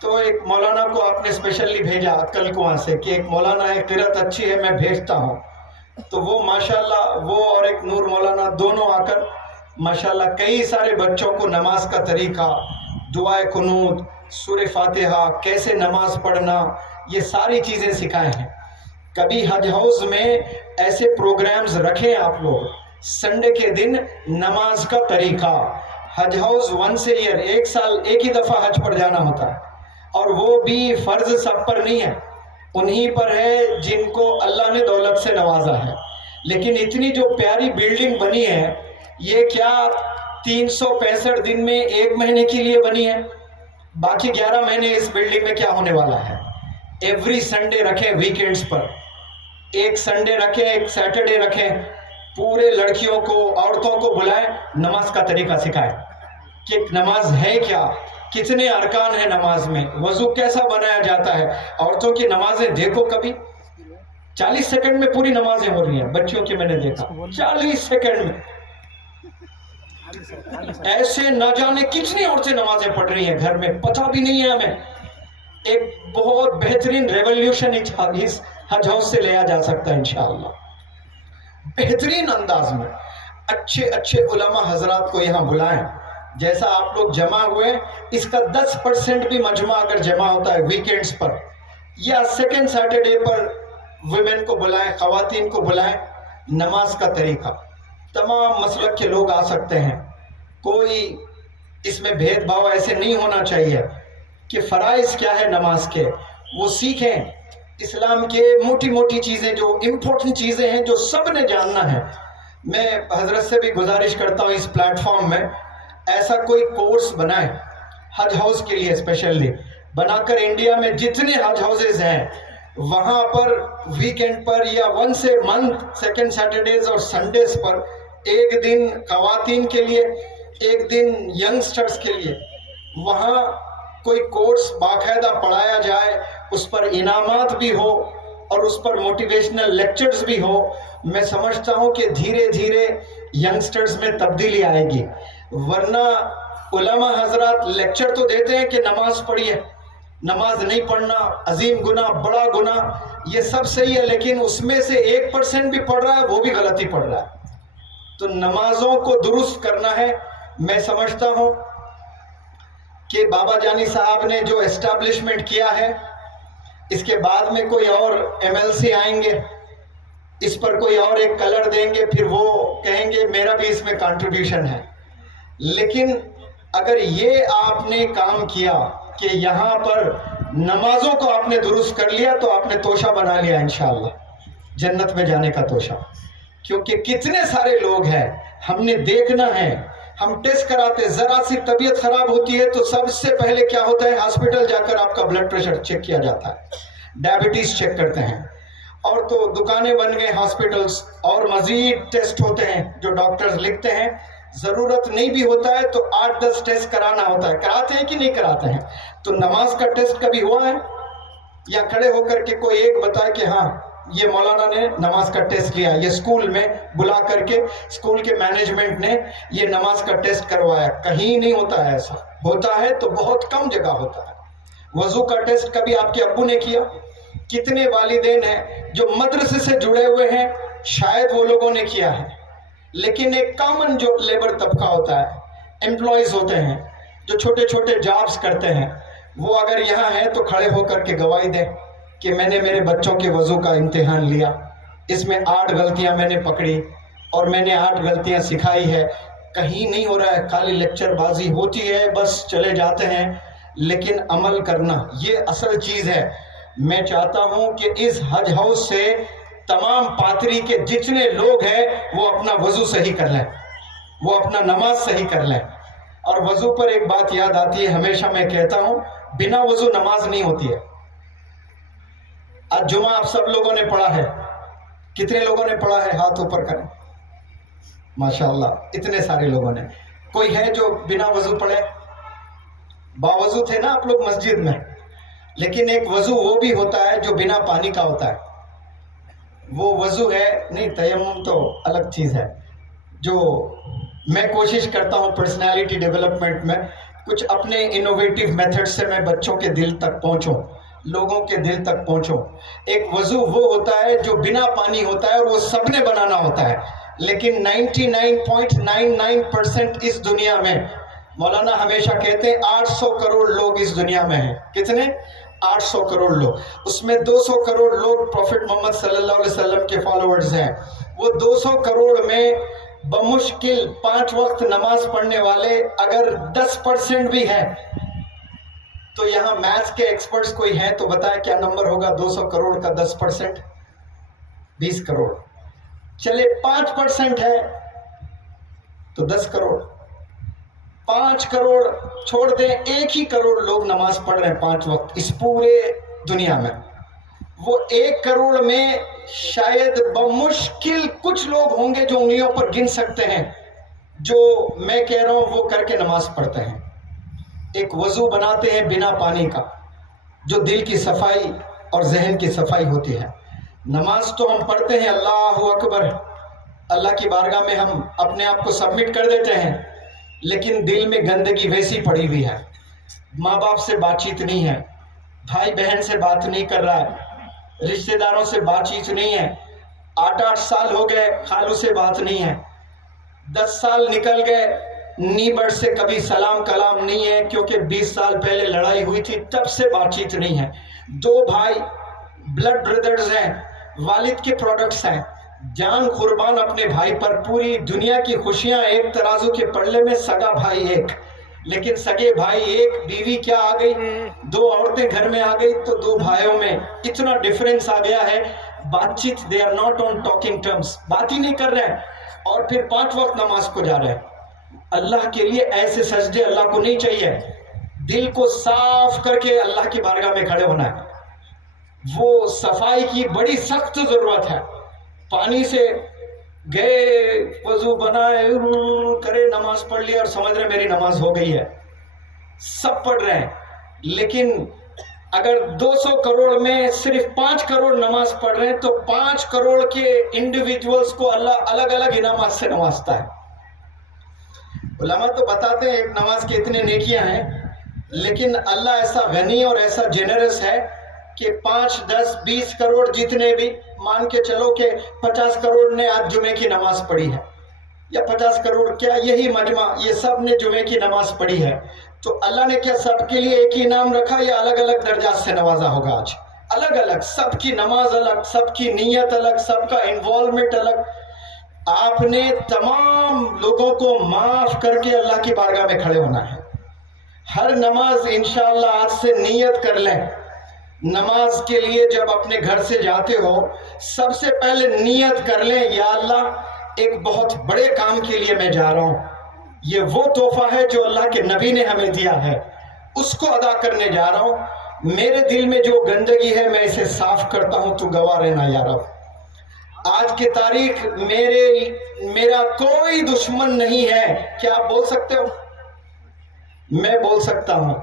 تو ایک مولانا کو آپ نے اسپیشلی بھیجا کل کو وہاں سے کہ ایک مولانا ہے, قرأت اچھی ہے, میں بھیجتا ہوں. تو وہ ماشاءاللہ وہ اور ایک نور مولانا دونوں آ کر ماشاءاللہ کئی سارے بچوں کو نماز کا طریقہ, دعائے قنوت, سورہ فاتحہ, کیسے نماز پڑھنا, یہ ساری چیزیں سکھائے ہیں. کبھی حج ہاؤس میں ایسے پروگرامز رکھیں آپ لوگ, سنڈے کے دن نماز کا طریقہ. حج ہاؤس ونس اے ایئر, ایک سال ایک ہی دفعہ حج پر جانا ہوتا ہے, اور وہ بھی فرض سب پر نہیں ہے, انہی پر ہے جن کو اللہ نے دولت سے نوازا ہے. لیکن اتنی جو پیاری بیلڈنگ بنی ہے, یہ کیا 365 دن میں 1 مہینے کے لیے بنی ہے؟ باقی 11 مہینے اس بلڈنگ میں کیا ہونے والا ہے؟ ایوری سنڈے رکھیں, ویکینڈز پر ایک سنڈے رکھیں, ایک سیٹرڈے رکھیں, پورے لڑکیوں کو, عورتوں کو بلائیں, نماز کا طریقہ سکھائیں کہ نماز ہے کیا, کتنے ارکان ہیں نماز میں, وضو کیسا بنایا جاتا ہے. عورتوں کی نمازیں دیکھو, کبھی 40 سیکنڈ میں پوری نمازیں ہو رہی ہیں بچیوں کی, میں نے دیکھا 40 سیکنڈ میں. ایسے نہ جانے کتنی عورتیں نمازیں پڑھ رہی ہیں گھر میں, پتہ بھی نہیں ہے ہمیں. ایک بہت بہترین ریولیوشن اس حج ہاؤس سے لیا جا سکتا ہے انشاءاللہ, بہترین انداز میں. اچھے اچھے علماء حضرات کو یہاں بلائیں. جیسا آپ لوگ جمع ہوئے, اس کا 10% بھی مجمع اگر جمع ہوتا ہے ویکینڈز پر یا سیکنڈ سیٹرڈے پر, ویمن کو بلائیں, خواتین کو بلائیں. نماز کا طریقہ تمام مسلک کے لوگ آ سکتے ہیں, کوئی اس میں بھید بھاؤ ایسے نہیں ہونا چاہیے کہ فرائض کیا ہے نماز کے, وہ سیکھیں. اسلام کے موٹی موٹی چیزیں, جو امپورٹنٹ چیزیں ہیں, جو سب نے جاننا ہے. میں حضرت سے بھی گزارش کرتا ہوں اس پلیٹ فارم میں ایسا کوئی کورس بنائیں حج ہاؤس کے لیے, اسپیشلی بنا کر انڈیا میں جتنے حج ہاؤسز ہیں وہاں پر ویکینڈ پر یا once a month second Saturdays اور سنڈیز پر ایک دن خواتین کے لیے, ایک دن ینگسٹرز کے لیے وہاں کوئی کورس باقاعدہ پڑھایا جائے, اس پر انعامات بھی ہو اور اس پر موٹیویشنل لیکچرز بھی ہو. میں سمجھتا ہوں کہ دھیرے دھیرے ینگسٹرز میں تبدیلی آئے گی. ورنہ علماء حضرات لیکچر تو دیتے ہیں کہ نماز پڑھیے, نماز نہیں پڑھنا عظیم گناہ, بڑا گناہ, یہ سب صحیح ہے, لیکن اس میں سے 1% بھی پڑھ رہا ہے وہ بھی غلطی پڑھ رہا ہے. تو نمازوں کو درست کرنا ہے. میں سمجھتا ہوں کہ بابا جانی صاحب نے جو اسٹیبلشمنٹ کیا ہے، اس کے بعد میں کوئی اور MLC آئیں گے، اس پر کوئی اور ایک کلر دیں گے، پھر وہ کہیں گے میرا بھی اس میں کنٹریبیوشن ہے. لیکن اگر یہ آپ نے کام کیا کہ یہاں پر نمازوں کو آپ نے درست کر لیا تو آپ نے توشہ بنا لیا انشاءاللہ جنت میں جانے کا توشہ. کیونکہ کتنے سارے لوگ ہیں، ہم نے دیکھنا ہے. ہم ٹیسٹ کراتے، ذرا سی طبیعت خراب ہوتی ہے تو سب سے پہلے کیا ہوتا ہے، ہاسپٹل جا کر آپ کا بلڈ پریشر چیک کیا جاتا ہے، ڈائبٹیز چیک کرتے ہیں. اور تو دکانیں بن گئے ہاسپٹلز، اور مزید ٹیسٹ ہوتے ہیں جو ڈاکٹرز لکھتے ہیں. ضرورت نہیں بھی ہوتا ہے تو 8-10 ٹیسٹ کرانا ہوتا ہے. کراتے ہیں کہ نہیں کراتے ہیں؟ تو نماز کا ٹیسٹ کبھی ہوا ہے؟ یا کھڑے ہو کر کے کوئی ایک بتائے کہ ہاں یہ مولانا نے نماز کا ٹیسٹ لیا، یہ اسکول میں بلا کر کے اسکول کے مینجمنٹ نے یہ نماز کا ٹیسٹ کروایا؟ کہیں نہیں ہوتا ہے ایسا. ہوتا ہے تو بہت کم جگہ ہوتا ہے. وضو کا ٹیسٹ کبھی آپ کے ابو نے کیا؟ کتنے والدین ہیں جو مدرسے سے جڑے ہوئے ہیں، شاید وہ لوگوں نے کیا ہے. لیکن ایک کامن جو لیبر طبقہ ہوتا ہے، امپلائیز ہوتے ہیں جو چھوٹے چھوٹے جابز کرتے ہیں، وہ اگر یہاں ہیں تو کھڑے ہو کر کے گواہی دیں کہ میں نے میرے بچوں کے وضو کا امتحان لیا، اس میں 8 غلطیاں میں نے پکڑی اور میں نے 8 غلطیاں سکھائی ہے. کہیں نہیں ہو رہا ہے، خالی لیکچر بازی ہوتی ہے، بس چلے جاتے ہیں. لیکن عمل کرنا یہ اصل چیز ہے. میں چاہتا ہوں کہ اس حج ہاؤس سے تمام پاتری کے جتنے لوگ ہیں وہ اپنا وضو صحیح کر لیں، وہ اپنا نماز صحیح کر لیں. اور وضو پر ایک بات یاد آتی ہے، ہمیشہ میں کہتا ہوں بنا وضو نماز نہیں ہوتی ہے. آج جمعہ آپ سب لوگوں نے پڑھا ہے، کتنے لوگوں نے پڑھا ہے؟ ہاتھ اوپر کریں. ماشاءاللہ اتنے سارے لوگوں نے. کوئی ہے جو بنا وضو پڑھے؟ باوضو تھے نا آپ لوگ مسجد میں. لیکن ایک وضو وہ بھی ہوتا ہے جو بنا پانی کا ہوتا ہے. وہ وضو ہے نہیں، تیمم تو الگ چیز ہے. جو میں کوشش کرتا ہوں پرسنالٹی ڈیولپمنٹ میں کچھ اپنے انوویٹیو میتھڈ سے میں بچوں کے دل تک پہنچوں، لوگوں کے دل تک پہنچوں. ایک وضو وہ ہوتا ہے جو بنا پانی ہوتا ہے اور وہ سب نے بنانا ہوتا ہے. لیکن 99.99% اس دنیا میں، مولانا ہمیشہ کہتے ہیں 800 کروڑ لوگ اس دنیا میں ہیں. کتنے؟ 800 کروڑ لوگ. اس میں 200 کروڑ لوگ پروفٹ محمد صلی اللہ علیہ وسلم کے فالوورز ہیں. وہ 200 کروڑ میں بمشکل 5 وقت نماز پڑھنے والے اگر 10% بھی ہیں تو یہاں میتھس کے ایکسپرٹس کوئی ہیں تو بتائیں کیا نمبر ہوگا 200 کروڑ کا 10%؟ 20 کروڑ. چلے 5% ہے تو 10 کروڑ. 5 کروڑ چھوڑ دیں، 1 ہی کروڑ لوگ نماز پڑھ رہے ہیں 5 وقت اس پورے دنیا میں. وہ 1 کروڑ میں شاید بمشکل کچھ لوگ ہوں گے جو انگلیوں پر گن سکتے ہیں جو میں کہہ رہا ہوں وہ کر کے نماز پڑھتے ہیں. ایک وضو بناتے ہیں بنا پانی کا، جو دل کی صفائی اور ذہن کی صفائی ہوتی ہے. نماز تو ہم پڑھتے ہیں اللہ اکبر، اللہ کی بارگاہ میں ہم اپنے آپ کو سبمٹ کر دیتے ہیں، لیکن دل میں گندگی ویسی پڑی ہوئی ہے. ماں باپ سے بات چیت نہیں ہے، بھائی بہن سے بات نہیں کر رہا ہے، رشتہ داروں سے بات چیت نہیں ہے. 8 سال ہو گئے خالو سے بات نہیں ہے، 10 سال نکل گئے نیبر سے کبھی سلام کلام نہیں ہے کیونکہ 20 سال پہلے لڑائی ہوئی تھی، تب سے بات چیت نہیں ہے. 2 بھائی بلڈ بردرز ہیں، والد کے پروڈکٹس ہیں، جان قربان اپنے بھائی پر. پوری دنیا کی خوشیاں ایک ترازو کے پلڑے میں، سگا بھائی ایک، لیکن سگے بھائی ایک، بیوی کیا آ گئی، 2 عورتیں گھر میں آ گئی تو 2 بھائیوں میں اتنا ڈیفرنس آ گیا ہے. بات چیت they are not on talking terms، بات ہی نہیں کر رہے ہیں. اور پھر 5 وقت نماز کو جا رہے ہیں. اللہ کے لیے ایسے سجدے اللہ کو نہیں چاہیے. دل کو صاف کر کے اللہ کی بارگاہ میں کھڑے ہونا ہے. وہ صفائی کی بڑی سخت ضرورت ہے. پانی سے گئے وضو بنائے کرے نماز پڑھ لی اور سمجھ رہے میری نماز ہو گئی ہے. سب پڑھ رہے ہیں، لیکن اگر 200 کروڑ میں صرف 5 کروڑ نماز پڑھ رہے ہیں تو 5 کروڑ کے انڈیویجولز کو اللہ الگ الگ انعامات سے نوازتا ہے. علماء تو بتاتے ہیں ایک نماز کے اتنے نیکیاں ہیں، لیکن اللہ ایسا غنی اور ایسا جنرس ہے کہ 5 10 20 کروڑ جتنے بھی، مان کے چلو کہ 50 کروڑ نے آج جمعے کی نماز پڑھی ہے، یا 50 کروڑ کیا یہی مجمع یہ سب نے جمعے کی نماز پڑھی ہے. تو اللہ نے کیا سب کے لیے ایک ہی انعام رکھا یا الگ الگ درجات سے نوازا ہوگا؟ آج الگ الگ، سب کی نماز الگ، سب کی نیت الگ، سب کا انوالومنٹ الگ. آپ نے تمام لوگوں کو معاف کر کے اللہ کی بارگاہ میں کھڑے ہونا ہے. ہر نماز انشاءاللہ آج سے نیت کر لیں. نماز کے لیے جب اپنے گھر سے جاتے ہو سب سے پہلے نیت کر لیں، یا اللہ ایک بہت بڑے کام کے لیے میں جا رہا ہوں، یہ وہ تحفہ ہے جو اللہ کے نبی نے ہمیں دیا ہے، اس کو ادا کرنے جا رہا ہوں. میرے دل میں جو گندگی ہے میں اسے صاف کرتا ہوں، تو گواہ رہنا یا رب. آج کی تاریخ میرا کوئی دشمن نہیں ہے. کیا آپ بول سکتے ہو؟ میں بول سکتا ہوں.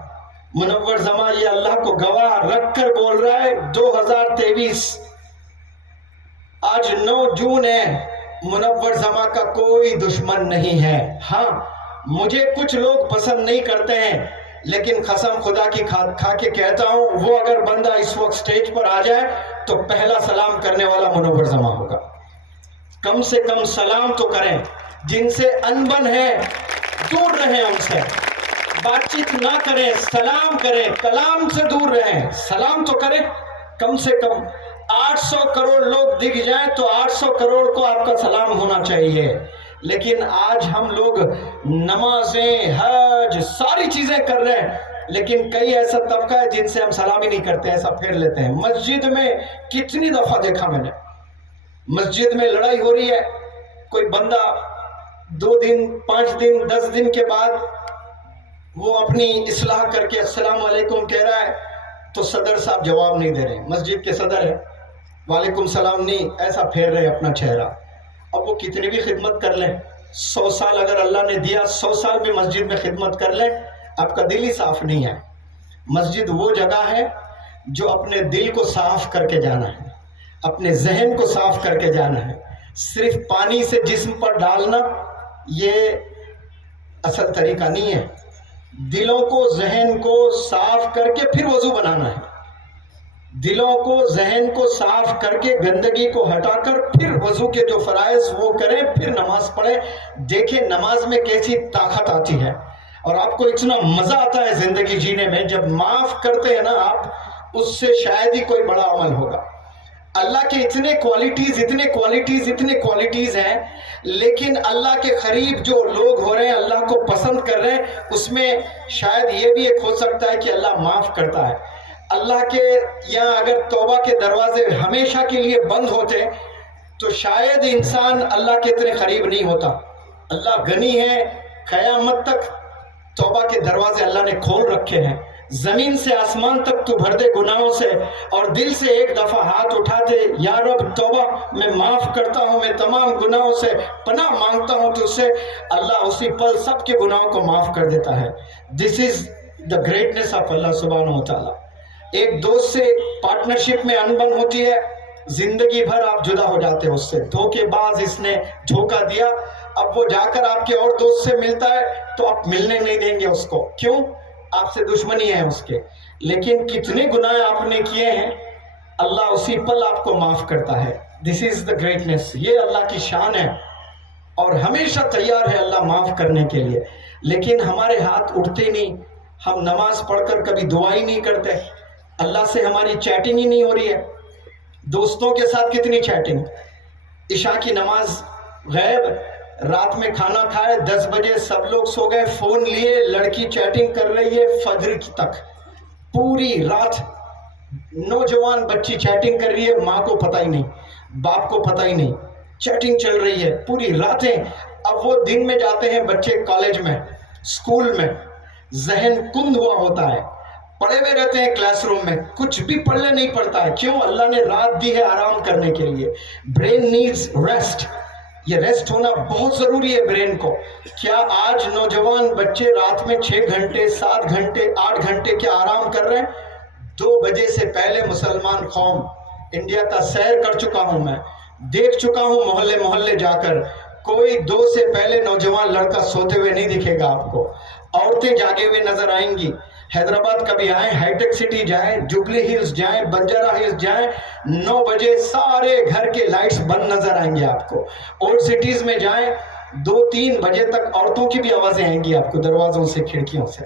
منور زماں یہ اللہ کو گواہ رکھ کر بول رہا ہے. 2023 آج 9 جون ہے. منور زماں کا کوئی دشمن نہیں ہے. ہاں مجھے کچھ لوگ پسند نہیں کرتے ہیں، لیکن قسم خدا کی کھا کے کہتا ہوں، وہ اگر بندہ اس وقت سٹیج پر آ جائے تو پہلا سلام کرنے والا منور زماں ہوگا. کم سے کم سلام تو کریں. جن سے انبن ہے دور رہیں، ان سے بات چیت نہ کریں، سلام کریں. کلام سے دور رہیں، سلام تو کریں. کم سے کم 800 کروڑ لوگ دکھ جائیں تو 800 کروڑ کو آپ کا سلام ہونا چاہیے. لیکن آج ہم لوگ نمازیں، حج، ساری چیزیں کر رہے ہیں، لیکن کئی ایسا طبقہ ہے جن سے ہم سلام ہی نہیں کرتے، ایسا پھیر لیتے ہیں. مسجد میں کتنی دفعہ دیکھا میں نے، مسجد میں لڑائی ہو رہی ہے، کوئی بندہ 2 دن 5 دن 10 دن کے بعد وہ اپنی اصلاح کر کے السلام علیکم کہہ رہا ہے تو صدر صاحب جواب نہیں دے رہے. مسجد کے صدر ہے، وعلیکم السلام نہیں، ایسا پھیر رہے اپنا چہرہ. اب وہ کتنی بھی خدمت کر لیں، 100 سال اگر اللہ نے دیا، 100 سال بھی مسجد میں خدمت کر لیں، آپ کا دل ہی صاف نہیں ہے. مسجد وہ جگہ ہے جو اپنے دل کو صاف کر کے جانا ہے، اپنے ذہن کو صاف کر کے جانا ہے. صرف پانی سے جسم پر ڈالنا یہ اصل طریقہ نہیں ہے. دلوں کو، ذہن کو صاف کر کے پھر وضو بنانا ہے. دلوں کو، ذہن کو صاف کر کے، گندگی کو ہٹا کر پھر وضو کے جو فرائض وہ کریں، پھر نماز پڑھیں. دیکھیں نماز میں کیسی طاقت آتی ہے، اور آپ کو اتنا مزہ آتا ہے زندگی جینے میں جب معاف کرتے ہیں نا آپ. اس سے شاید ہی کوئی بڑا عمل ہوگا. اللہ کے اتنے کوالٹیز ہیں، لیکن اللہ کے قریب جو لوگ ہو رہے ہیں، اللہ کو پسند کر رہے ہیں، اس میں شاید یہ بھی ایک ہو سکتا ہے کہ اللہ معاف کرتا ہے. اللہ کے یہاں اگر توبہ کے دروازے ہمیشہ کے لیے بند ہوتے تو شاید انسان اللہ کے اتنے قریب نہیں ہوتا. اللہ غنی ہے، قیامت تک توبہ کے دروازے اللہ نے کھول رکھے ہیں. زمین سے آسمان تک تو بھر دے گناہوں سے، اور دل سے ایک دفعہ ہاتھ اٹھاتے، یا رب توبہ میں معاف کرتا ہوں، میں تمام گناہوں سے پناہ مانگتا ہوں تجھ سے. اللہ اسی پل سب کے گناہوں کو معاف کر دیتا ہے. دس از دا گریٹنس آف اللہ سبحانہ وتعالی. ایک دوست سے پارٹنرشپ میں انبن ہوتی ہے، زندگی بھر آپ جدا ہو جاتے ہیں اس سے. دھوکے باز اس نے دھوکہ دیا، اب وہ جا کر آپ کے اور دوست سے ملتا ہے تو آپ ملنے نہیں دیں گے اس کو. کیوں؟ آپ سے دشمنی ہے اس کے. لیکن کتنے گناہ آپ نے کیے ہیں، اللہ اسی پل آپ کو معاف کرتا ہے. دس از دا گریٹنس. یہ اللہ کی شان ہے، اور ہمیشہ تیار ہے اللہ معاف کرنے کے لیے. لیکن ہمارے ہاتھ اٹھتے نہیں. ہم نماز پڑھ کر کبھی دعا ہی نہیں کرتے. اللہ سے ہماری چیٹنگ ہی نہیں ہو رہی ہے. دوستوں کے ساتھ کتنی چیٹنگ. عشاء کی نماز غیب، رات میں کھانا کھائے 10 بجے سب لوگ سو گئے، فون لیے، لڑکی چیٹنگ کر رہی ہے فجر تک، پوری رات. نوجوان بچی چیٹنگ کر رہی ہے، ماں کو پتہ ہی نہیں، باپ کو پتہ ہی نہیں، چیٹنگ چل رہی ہے پوری راتیں. اب وہ دن میں جاتے ہیں بچے کالج میں، اسکول میں، ذہن کند ہوا ہوتا ہے، پڑے ہوئے رہتے ہیں کلاس روم میں، کچھ بھی پڑھنے نہیں پڑتا ہے. کیوں؟ اللہ نے رات دی ہے آرام کرنے کے لیے. Brain needs rest. یہ ریسٹ ہونا بہت ضروری ہے برین کو. کیا آج نوجوان بچے رات میں 6 گھنٹے 7 گھنٹے 8 گھنٹے کے آرام کر رہے ہیں؟ 2 بجے سے پہلے مسلمان قوم، انڈیا کا سیر کر چکا ہوں میں، دیکھ چکا ہوں محلے محلے جا کر، کوئی 2 سے پہلے نوجوان لڑکا سوتے ہوئے نہیں دکھے گا آپ کو. عورتیں جاگے ہوئے نظر آئیں گی. حیدرآباد کبھی آئیں، ہائی ٹیک سٹی جائیں، جوبلی ہلز جائیں، بنجارہ ہلز جائیں، 9 بجے سارے گھر کے لائٹس بند نظر آئیں گے آپ کو. اولڈ سٹیز میں جائیں، 2-3 بجے تک عورتوں کی بھی آوازیں آئیں گی آپ کو دروازوں سے، کھڑکیوں سے.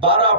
12,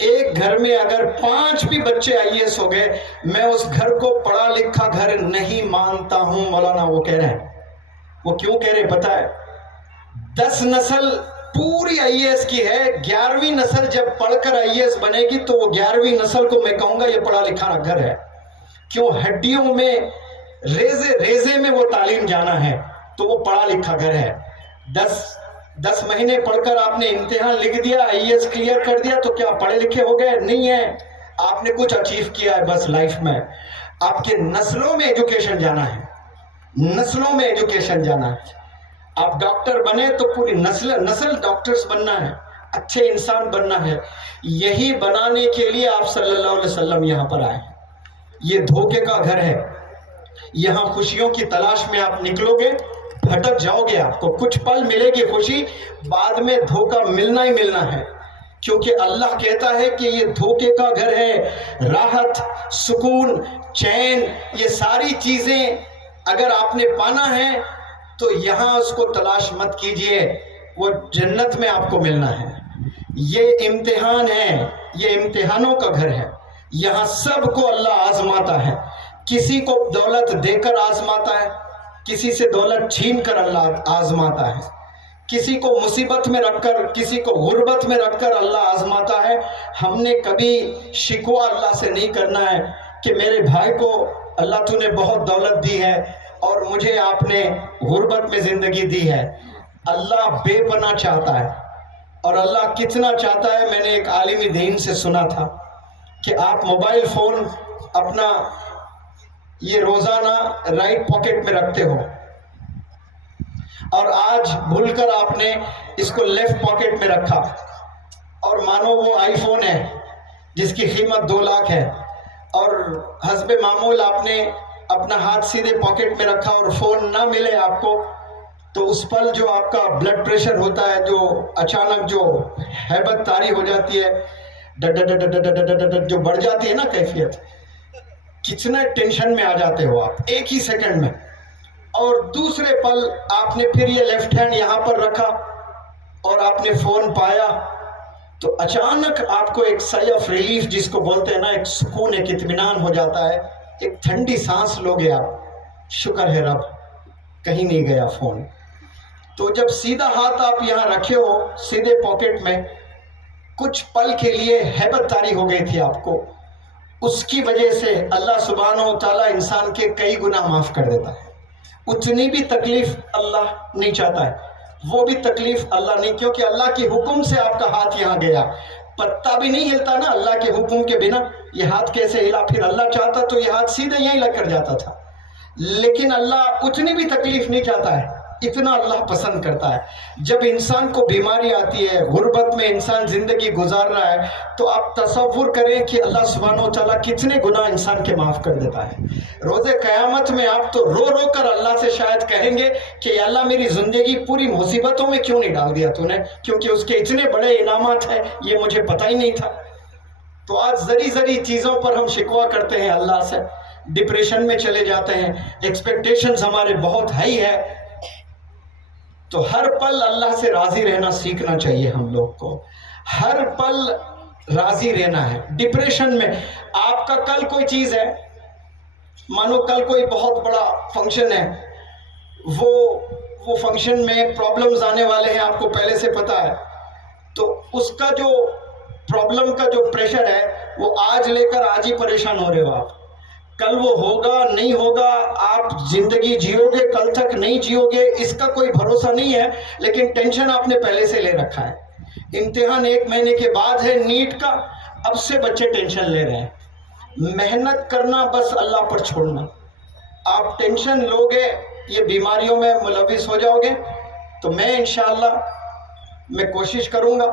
ایک گھر میں اگر 5 بھی بچے IAS ہو گئے، میں اس گھر کو پڑھا لکھا گھر نہیں مانتا ہوں۔ مولانا وہ کہہ رہے ہیں، وہ کیوں کہہ رہے پتہ ہے؟ 10 نسل پوری IAS کی ہے، 11ویں نسل جب پڑھ کر IAS بنے گی تو وہ 11ویں نسل کو میں کہوں گا یہ پڑھا لکھا گھر ہے۔ کیوں؟ ہڈیوں میں ریزے میں وہ تعلیم جانا ہے، تو وہ پڑھا لکھا گھر ہے۔ 10 مہینے پڑھ کر آپ نے امتحان لکھ دیا، IAS کلیئر کر دیا، تو کیا پڑھے لکھے ہو گئے؟ نہیں ہے، آپ نے کچھ اچیو کیا ہے بس لائف میں۔ آپ کے نسلوں میں ایجوکیشن جانا ہے، نسلوں میں ایجوکیشن جانا ہے۔ آپ ڈاکٹر بنے تو پوری نسل ڈاکٹرز بننا ہے، اچھے انسان بننا ہے۔ یہی بنانے کے لیے آپ صلی اللہ علیہ وسلم یہاں پر آئے۔ یہ دھوکے کا گھر ہے، یہاں خوشیوں کی تلاش میں آپ نکلو گے، بھٹک جاؤ گے، آپ کو کچھ پل ملے گی خوشی، بعد میں دھوکہ ملنا ہی ملنا ہے۔ کیونکہ اللہ کہتا ہے کہ یہ دھوکے کا گھر ہے۔ راحت، سکون، چین، یہ ساری چیزیں اگر آپ نے پانا ہے تو یہاں اس کو تلاش مت کیجئے، وہ جنت میں آپ کو ملنا ہے۔ یہ امتحان ہے، یہ امتحانوں کا گھر ہے، یہاں سب کو اللہ آزماتا ہے۔ کسی کو دولت دے کر آزماتا ہے، کسی سے دولت چھین کر اللہ آزماتا ہے، کسی کو مصیبت میں رکھ کر، کسی کو غربت میں رکھ کر اللہ آزماتا ہے۔ ہم نے کبھی شکوہ اللہ سے نہیں کرنا ہے کہ میرے بھائی کو اللہ تو نے بہت دولت دی ہے اور مجھے آپ نے غربت میں زندگی دی ہے۔ اللہ بے پناہ چاہتا ہے، اور اللہ کتنا چاہتا ہے، میں نے ایک عالم دین سے سنا تھا کہ آپ موبائل فون اپنا یہ روزانہ رائٹ پاکٹ میں رکھتے ہو، اور آج بھول کر آپ نے اس کو لیفٹ پاکٹ میں رکھا، اور مانو وہ آئی فون ہے جس کی قیمت 2 لاکھ ہے، اور حسب معمول آپ نے اپنا ہاتھ سیدھے پاکٹ میں رکھا اور فون نہ ملے آپ کو، تو اس پل جو آپ کا بلڈ پریشر ہوتا ہے، جو اچانک جو ہیبت طاری ہو جاتی ہے، جو بڑھ جاتی ہے نا کیفیت، کتنا ٹینشن میں آ جاتے ہو آپ ایک ہی سیکنڈ میں۔ اور دوسرے پل آپ نے پھر یہ لیفٹ ہینڈ یہاں پر رکھا اور آپ نے فون پایا، تو اچانک آپ کو ایک سائے آف ریلیف جس کو بولتے ہیں نا، ایک سکون، ایک اطمینان ہو جاتا ہے، ایک ٹھنڈی سانس لوگے آپ، شکر ہے رب کہیں نہیں گیا فون۔ تو جب سیدھا ہاتھ آپ یہاں رکھے ہو سیدھے پاکٹ میں، کچھ پل کے لیے ہیبت طاری ہو گئی تھی آپ کو، اس کی وجہ سے اللہ سبحانہ و تعالیٰ انسان کے کئی گناہ معاف کر دیتا ہے۔ اتنی بھی تکلیف اللہ نہیں چاہتا ہے، وہ بھی تکلیف اللہ نہیں، کیونکہ اللہ کے حکم سے آپ کا ہاتھ یہاں گیا، پتا بھی نہیں ہلتا نا اللہ کے حکم کے بنا، یہ ہاتھ کیسے ہلا؟ پھر اللہ چاہتا تو یہ ہاتھ سیدھے یہیں لگ کر جاتا تھا، لیکن اللہ اتنی بھی تکلیف نہیں چاہتا ہے، اتنا اللہ پسند کرتا ہے۔ جب انسان کو بیماری آتی ہے، غربت میں انسان زندگی گزار رہا ہے، تو آپ تصور کریں کہ اللہ سبحانہ و تعالیٰ کتنے گناہ انسان کے معاف کر دیتا ہے۔ روز قیامت میں آپ تو رو رو کر اللہ سے شاید کہیں گے کہ اللہ میری زندگی پوری مصیبتوں میں کیوں نہیں ڈال دیا تو نے، کیونکہ اس کے اتنے بڑے انعامات ہیں، یہ مجھے پتہ ہی نہیں تھا۔ تو آج ذری چیزوں پر ہم شکوہ کرتے ہیں اللہ سے، ڈپریشن میں چلے جاتے ہیں، ایکسپیکٹیشنز ہمارے بہت ہائی ہے۔ تو ہر پل اللہ سے راضی رہنا سیکھنا چاہیے ہم لوگ کو، ہر پل راضی رہنا ہے۔ ڈپریشن میں آپ کا کل کوئی چیز ہے، مانو کل کوئی بہت بڑا فنکشن ہے، وہ فنکشن میں پرابلمز آنے والے ہیں، آپ کو پہلے سے پتا ہے، تو اس کا جو پرابلم کا جو پریشر ہے وہ آج لے کر آج ہی پریشان ہو رہے ہو آپ، کل وہ ہوگا نہیں ہوگا، آپ زندگی جیو گے کل تک نہیں جیو گے، اس کا کوئی بھروسہ نہیں ہے، لیکن ٹینشن آپ نے پہلے سے لے رکھا ہے۔ امتحان 1 مہینے کے بعد ہے نیٹ کا، اب سے بچے ٹینشن لے رہے ہیں۔ محنت کرنا بس اللہ پر چھوڑنا، آپ ٹینشن لوگے یہ بیماریوں میں ملوث ہو جاؤ گے۔ تو میں انشاءاللہ میں کوشش کروں گا،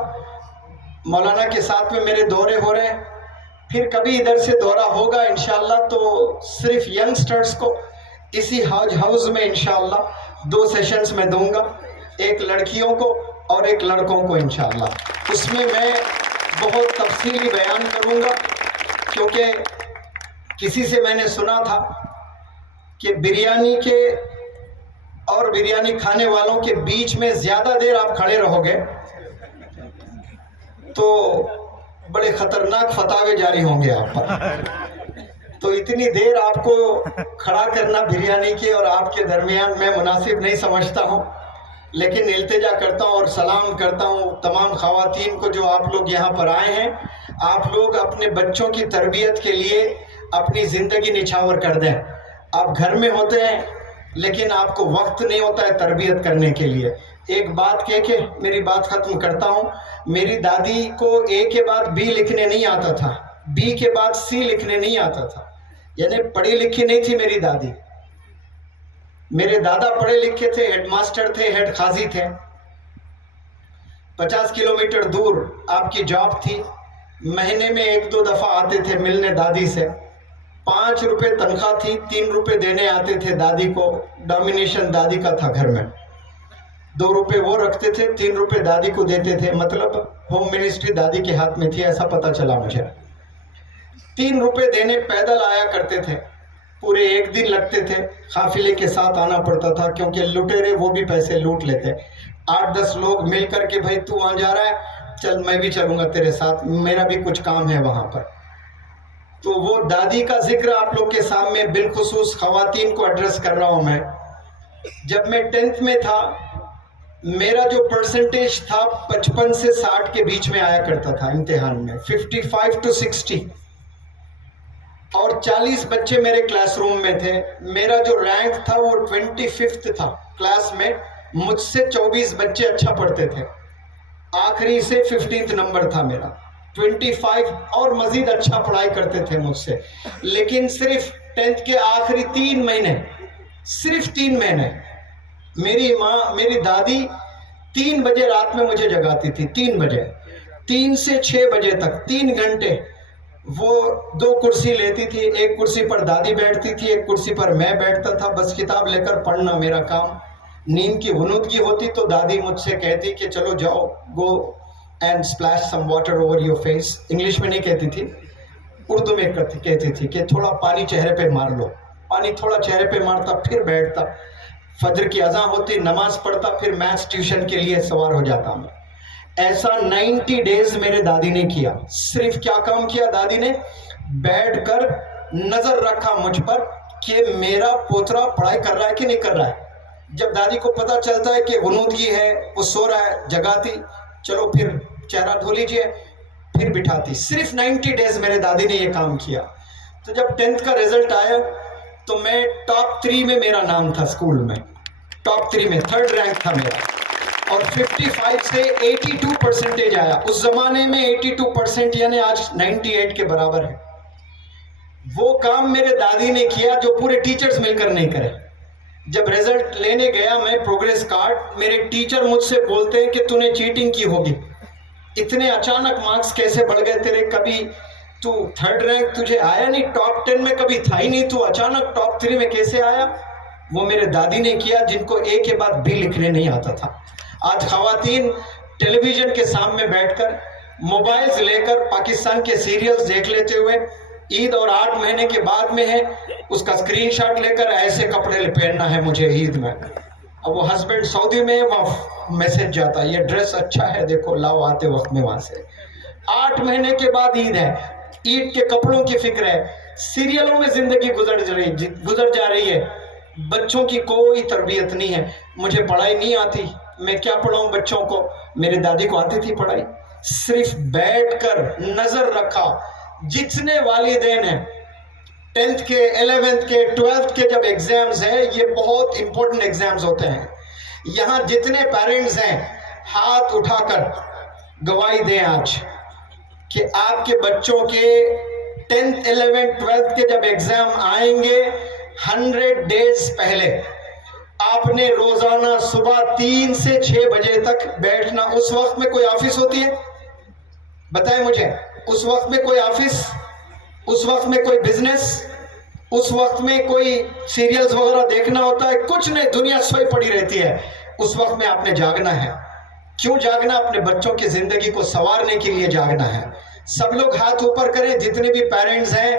مولانا کے ساتھ میں میرے دورے ہو رہے ہیں، پھر کبھی ادھر سے دورہ ہوگا انشاءاللہ تو صرف ینگسٹرز کو اسی ہاؤس میں انشاءاللہ 2 سیشنز میں دوں گا، ایک لڑکیوں کو اور ایک لڑکوں کو انشاءاللہ۔ اس میں بہت تفصیلی بیان کروں گا، کیونکہ کسی سے میں نے سنا تھا کہ بریانی کے اور بریانی کھانے والوں کے بیچ میں زیادہ دیر آپ کھڑے رہو گے تو بڑے خطرناک فتاوے جاری ہوں گے آپ پر. تو اتنی دیر آپ کو کھڑا کرنا بریانی کے اور آپ کے درمیان میں مناسب نہیں سمجھتا ہوں، لیکن التجا کرتا ہوں اور سلام کرتا ہوں تمام خواتین کو جو آپ لوگ یہاں پر آئے ہیں. آپ لوگ اپنے بچوں کی تربیت کے لیے اپنی زندگی نچھاور کر دیں. آپ گھر میں ہوتے ہیں لیکن آپ کو وقت نہیں ہوتا ہے تربیت کرنے کے لیے. ایک بات کہہ کے میری بات ختم کرتا ہوں. میری دادی کو اے کے بعد بی لکھنے نہیں آتا تھا، بی کے بعد سی لکھنے نہیں آتا تھا، یعنی پڑھی لکھی نہیں تھی میری دادی. میرے دادا پڑھے لکھے تھے، ہیڈ ماسٹر تھے، ہیڈ قاضی تھے. 50 کلومیٹر دور آپ کی جاب تھی. مہینے میں 1-2 دفعہ آتے تھے ملنے دادی سے. 5 روپے تنخواہ تھی، 3 روپے دینے آتے تھے دادی کو. ڈومینیشن دادی کا تھا گھر میں. 2 روپے وہ رکھتے تھے، 3 روپے دادی کو دیتے تھے. مطلب ہوم منسٹری دادی کے ہاتھ میں تھی، ایسا پتا چلا مجھے. 3 روپے دینے پیدل آیا کرتے تھے. پورے 1 دن لگتے تھے. قافلے کے ساتھ آنا پڑتا تھا کیونکہ لٹیرے وہ بھی پیسے لوٹ لیتے. 8-10 لوگ مل کر کے بھائی تو وہاں جا رہا ہے، چل میں بھی چلوں گا تیرے ساتھ، میرا بھی کچھ کام ہے وہاں پر. تو وہ دادی کا ذکر آپ لوگ کے سامنے بالخصوص خواتین کو ایڈریس کر رہا ہوں میں. جب میں 10th میں تھا میرا جو پرسنٹیج تھا 55 سے 60 کے بیچ میں آیا کرتا تھا امتحان میں، 55 to 60. اور 40 بچے میرے کلاس روم میں تھے. میرا جو رینک تھا وہ 25 تھا کلاس میں. مجھ سے 24 بچے اچھا پڑھتے تھے. آخری سے 15 نمبر تھا میرا. 25 اور مزید اچھا پڑھائی کرتے تھے مجھ سے. لیکن صرف 10th کے آخری 3 مہینے، صرف 3 مہینے میری ماں، میری دادی 3 بجے رات میں مجھے جگاتی تھی. 3 بجے، 3 سے 6 بجے تک 3 گھنٹے. وہ 2 کرسی لیتی تھی، ایک کرسی پر دادی بیٹھتی تھی، ایک کرسی پر میں بیٹھتا تھا. بس کتاب لے کر پڑھنا میرا کام. نیند کی غنودگی ہوتی تو دادی مجھ سے کہتی کہ چلو جاؤ، go and splash some water over your face. English میں نہیں کہتی تھی، اردو میں کہتی تھی کہ تھوڑا پانی چہرے پہ مار لو. پانی تھوڑا چہرے پہ مارتا، پھر بیٹھتا. فجر کی اذان ہوتی، نماز پڑھتا، پھر میتھس ٹیوشن کے لیے سوار ہو جاتا میں. ایسا 90 ڈیز میرے دادی نے کیا. صرف کیا کام کیا دادی نے؟ بیٹھ کر نظر رکھا مجھ پر کہ میرا پوترا پڑھائی کر رہا ہے کہ نہیں کر رہا ہے. جب دادی کو پتا چلتا ہے کہ غنودگی ہے، وہ سو رہا ہے، جگاتی، چلو پھر چہرہ دھو لیجئے، پھر بٹھاتی. صرف 90 ڈیز میرے دادی نے یہ کام کیا. تو جب 10th کا رزلٹ آیا تو میں ٹاپ 3 میں میرا نام تھا اسکول میں. ٹاپ 3 میں 3rd رینک تھا میرا. اور 55 سے 82 پرسنٹیج آیا. اس زمانے میں 82% یعنی آج 98 کے برابر ہے. وہ کام میرے دادی نے کیا جو پورے ٹیچرز مل کر نہیں کرے. جب رزلٹ لینے گیا میں پروگریس کارڈ، میرے ٹیچر مجھ سے بولتے ہیں کہ تو نے چیٹنگ کی ہوگی، اتنے اچانک مارکس کیسے بڑھ گئے تیرے؟ کبھی تو 3rd رینک تجھے آیا نہیں، ٹاپ 10 میں کبھی تھا ہی نہیں، تو اچانک ٹاپ 3 میں کیسے آیا؟ وہ میرے دادی نے کیا جن کو اے کے بعد بی لکھنے نہیں آتا تھا. آج خواتین ٹیلی ویژن کے سامنے بیٹھ کر موبائلز لے کر پاکستان کے سیریلز دیکھ لیتے ہوئے، عید اور 8 مہینے کے بعد میں ہے، اس کا اسکرین شاٹ لے کر ایسے کپڑے پہننا ہے مجھے عید میں. اب وہ ہسبینڈ سعودی میں، وہاں میسج جاتا یہ ڈریس اچھا ہے دیکھو لاؤ آتے وقت میں وہاں سے. 8 مہینے کے بعد عید ہے، عید کے کپڑوں کی فکر ہے. سیریلوں میں زندگی گزر جا رہی ہے. بچوں کی کوئی تربیت نہیں ہے. مجھے پڑھائی نہیں آتی، میں کیا پڑھاؤں بچوں کو؟ میرے دادی کو آتی تھی پڑھائی. صرف بیٹھ کر نظر رکھا. جتنے والدین ہیں 10th کے 11th کے 12th کے جب ایگزامز ہیں، یہ بہت امپورٹنٹ ایگزامز ہوتے ہیں. یہاں جتنے پیرنٹس ہیں ہاتھ اٹھا کر گواہی دیں آج کہ آپ کے بچوں کے 10th 11th 12th کے جب ایگزام آئیں گے 100 ڈیز پہلے آپ نے روزانہ صبح 3 سے 6 بجے تک بیٹھنا. اس وقت میں کوئی آفس ہوتی ہے؟ بتائیں مجھے. اس وقت میں کوئی آفس، اس وقت میں کوئی بزنس، اس وقت میں کوئی سیریلز وغیرہ دیکھنا ہوتا ہے؟ کچھ نہیں، دنیا سوئی پڑی رہتی ہے. اس وقت میں آپ نے جاگنا ہے. کیوں جاگنا؟ اپنے بچوں کی زندگی کو سنوارنے کے لیے جاگنا ہے. سب لوگ ہاتھ اوپر کریں، جتنے بھی پیرنٹس ہیں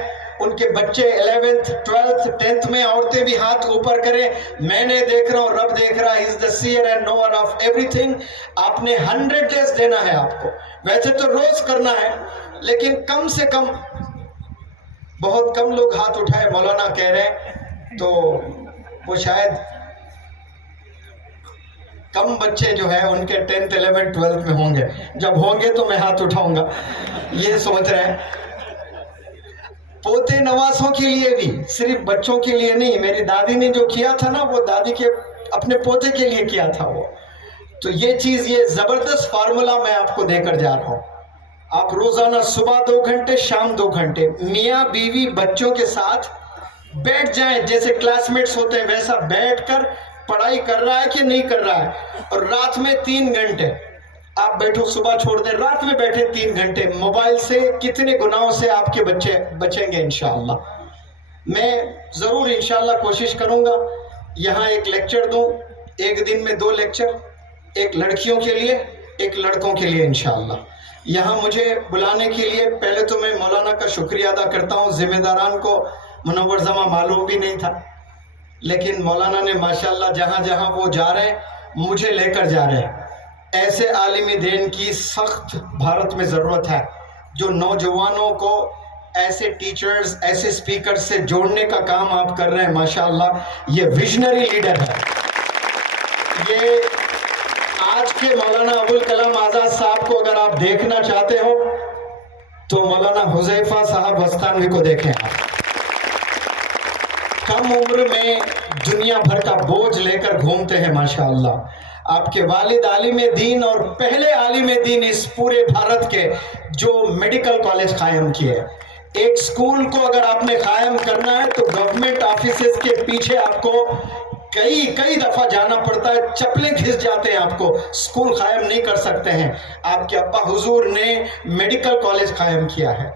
ان کے بچے 11th 12th 10th میں عورتیں بھی ہاتھ اوپر کریں. میں نے دیکھ رہا ہوں, رب دیکھ رہا ہے. He is the seer and knower of everything. آپ نے 100 days دینا ہے آپ کو. ویسے تو روز کرنا ہے, لیکن کم سے کم, بہت کم لوگ ہاتھ اٹھائے مولانا کہہ رہے ہیں, تو وہ شاید کم بچے جو ہیں ان کے 10th 11th 12th میں ہوں گے. جب ہوں گے تو میں ہاتھ اٹھاؤں گا, یہ سوچ رہے ہیں. پوتے نواسوں کے لیے بھی, صرف بچوں کے لیے نہیں. میری دادی نے جو کیا تھا نا, وہ دادی کے اپنے پوتے کے لیے کیا تھا وہ. تو یہ چیز, یہ زبردست فارمولا میں آپ کو دے کر جا رہا ہوں. آپ روزانہ صبح 2 گھنٹے, شام 2 گھنٹے میاں بیوی بچوں کے ساتھ بیٹھ جائیں. جیسے کلاس میٹس ہوتے ہیں ویسا بیٹھ کر پڑھائی کر رہا ہے کہ نہیں کر رہا ہے. اور رات میں 3 گھنٹے آپ بیٹھو, صبح چھوڑ دیں, رات میں بیٹھے 3 گھنٹے. موبائل سے کتنے گناہوں سے آپ کے بچے بچیں گے انشاءاللہ. میں ضرور انشاءاللہ کوشش کروں گا یہاں ایک لیکچر دوں, ایک دن میں 2 لیکچر, ایک لڑکیوں کے لیے, ایک لڑکوں کے لیے انشاءاللہ. یہاں مجھے بلانے کے لیے پہلے تو میں مولانا کا شکریہ ادا کرتا ہوں. ذمہ داران کو منور زماں معلوم بھی نہیں تھا, لیکن مولانا نے ماشاءاللہ جہاں جہاں وہ جا رہے ہیں مجھے لے کر جا رہے ہیں. ایسے عالمی دین کی سخت بھارت میں ضرورت ہے, جو نوجوانوں کو ایسے ٹیچرز, ایسے سپیکر سے جوڑنے کا کام آپ کر رہے ہیں. ماشاءاللہ یہ ویژنری لیڈر ہے. یہ آج کے مولانا ابوالکلام آزاد صاحب کو اگر آپ دیکھنا چاہتے ہو تو مولانا حذیفہ صاحب وستانوی کو دیکھیں. کم عمر میں دنیا بھر کا بوجھ لے کر گھومتے ہیں ماشاءاللہ. آپ کے والد عالم دین, اور پہلے عالم دین اس پورے بھارت کے, جو میڈیکل کالج قائم کیے. ایک سکول کو اگر آپ نے قائم کرنا ہے تو گورنمنٹ آفیسز کے پیچھے آپ کو کئی دفعہ جانا پڑتا ہے, چپلیں گھس جاتے ہیں آپ کو, سکول قائم نہیں کر سکتے ہیں. آپ کے ابا حضور نے میڈیکل کالج قائم کیا ہے,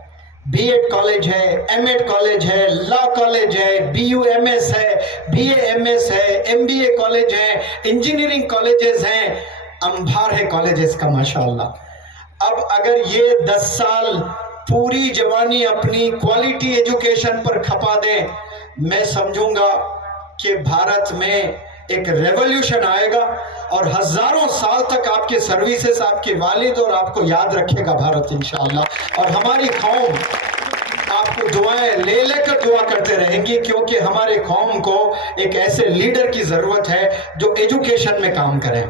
بی ایڈ کالج ہے, ایم ایڈ کالج ہے, لا کالج ہے, بی یو ایم ایس ہے, بی اے ایم ایس ہے, ایم بی اے کالج ہے, انجینئرنگ کالجز ہیں, انبار ہے کالجز کا ماشاءاللہ. اب اگر یہ 10 سال پوری جوانی اپنی کوالٹی ایجوکیشن پر کھپا دیں, میں سمجھوں گا کہ بھارت میں ایک ریولیوشن آئے گا, اور ہزاروں سال تک آپ کے سروسز, آپ کے والد اور آپ کو یاد رکھے گا بھارت انشاءاللہ. اور ہماری قوم آپ کو دعائیں لے کر دعا کرتے رہیں گی, کیونکہ ہمارے قوم کو ایک ایسے لیڈر کی ضرورت ہے جو ایجوکیشن میں کام کریں.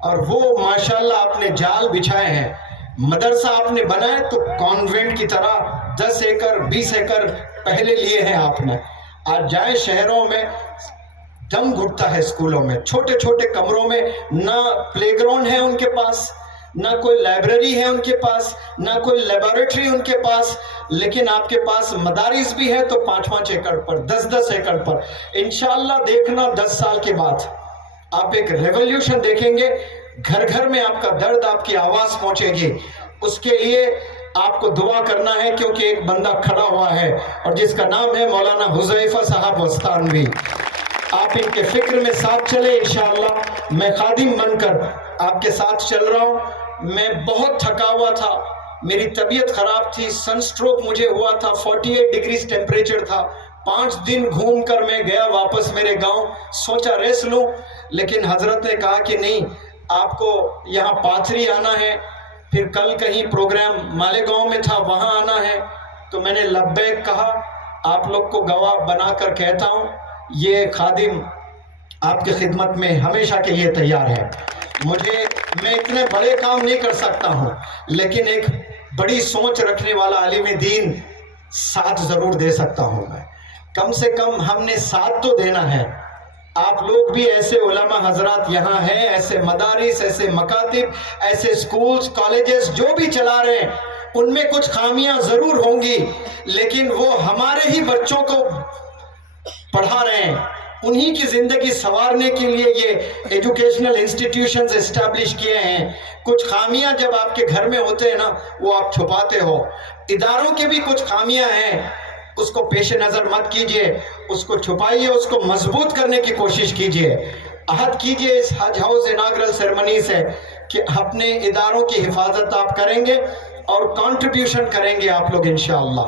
اور وہ ماشاءاللہ آپ نے جال بچھائے ہیں. مدرسہ آپ نے بنائے تو کانوینٹ کی طرح 10 ایکڑ 20 ایکڑ پہلے لیے ہیں آپ نے. آج جائیں شہروں میں, دم گھٹتا ہے اسکولوں میں, چھوٹے چھوٹے کمروں میں, نہ پلے گراؤنڈ ہے ان کے پاس, نہ کوئی لائبریری ہے ان کے پاس, نہ کوئی لیبارٹری ان کے پاس. لیکن آپ کے پاس مدارس بھی ہے تو 5-5 ایکڑ پر, 10-10 ایکڑ پر. انشاءاللہ دیکھنا 10 سال کے بعد آپ ایک ریولیوشن دیکھیں گے. گھر گھر میں آپ کا درد, آپ کی آواز پہنچے گی. اس کے لیے آپ کو دعا کرنا ہے, کیونکہ ایک بندہ کھڑا ہوا ہے اور جس کا نام ہے مولانا حذیفہ صاحب وستانوی. آپ ان کے فکر میں ساتھ چلے انشاءاللہ. میں خادم بن کر آپ کے ساتھ چل رہا ہوں. میں بہت تھکا ہوا تھا, میری طبیعت خراب تھی, سن سٹروک مجھے ہوا تھا, 48 ڈگریز ٹیمپریچر تھا. 5 دن گھوم کر میں گیا واپس میرے گاؤں, سوچا ریسٹ لوں, لیکن حضرت نے کہا کہ نہیں, آپ کو یہاں پاتھری آنا ہے, پھر کل کہیں پروگرام مالیگاؤں میں تھا وہاں آنا ہے. تو میں نے لبیک کہا. آپ لوگ کو گواہ بنا کر کہتا ہوں, یہ خادم آپ کی خدمت میں ہمیشہ کے لیے تیار ہے. میں اتنے بڑے کام نہیں کر سکتا ہوں, لیکن ایک بڑی سوچ رکھنے والا عالم دین ساتھ ضرور دے سکتا ہوں. میں کم سے کم ہم نے ساتھ تو دینا ہے. آپ لوگ بھی ایسے علماء حضرات یہاں ہیں, ایسے مدارس, ایسے مکاتب, ایسے سکولز, کالجز جو بھی چلا رہے ہیں, ان میں کچھ خامیاں ضرور ہوں گی, لیکن وہ ہمارے ہی بچوں کو پڑھا رہے ہیں. انہی کی زندگی سنوارنے کے لیے یہ ایجوکیشنل انسٹیٹیوشنز اسٹیبلش کیے ہیں. کچھ خامیاں جب آپ کے گھر میں ہوتے ہیں نا, وہ آپ چھپاتے ہو. اداروں کے بھی کچھ خامیاں ہیں, اس کو پیش نظر مت کیجئے, اس کو چھپائیے, اس کو مضبوط کرنے کی کوشش کیجئے. عہد کیجئے اس حج ہاؤس اناگرل سیرمنی سے کہ اپنے اداروں کی حفاظت آپ کریں گے اور کنٹریبیوشن کریں گے آپ لوگ انشاءاللہ.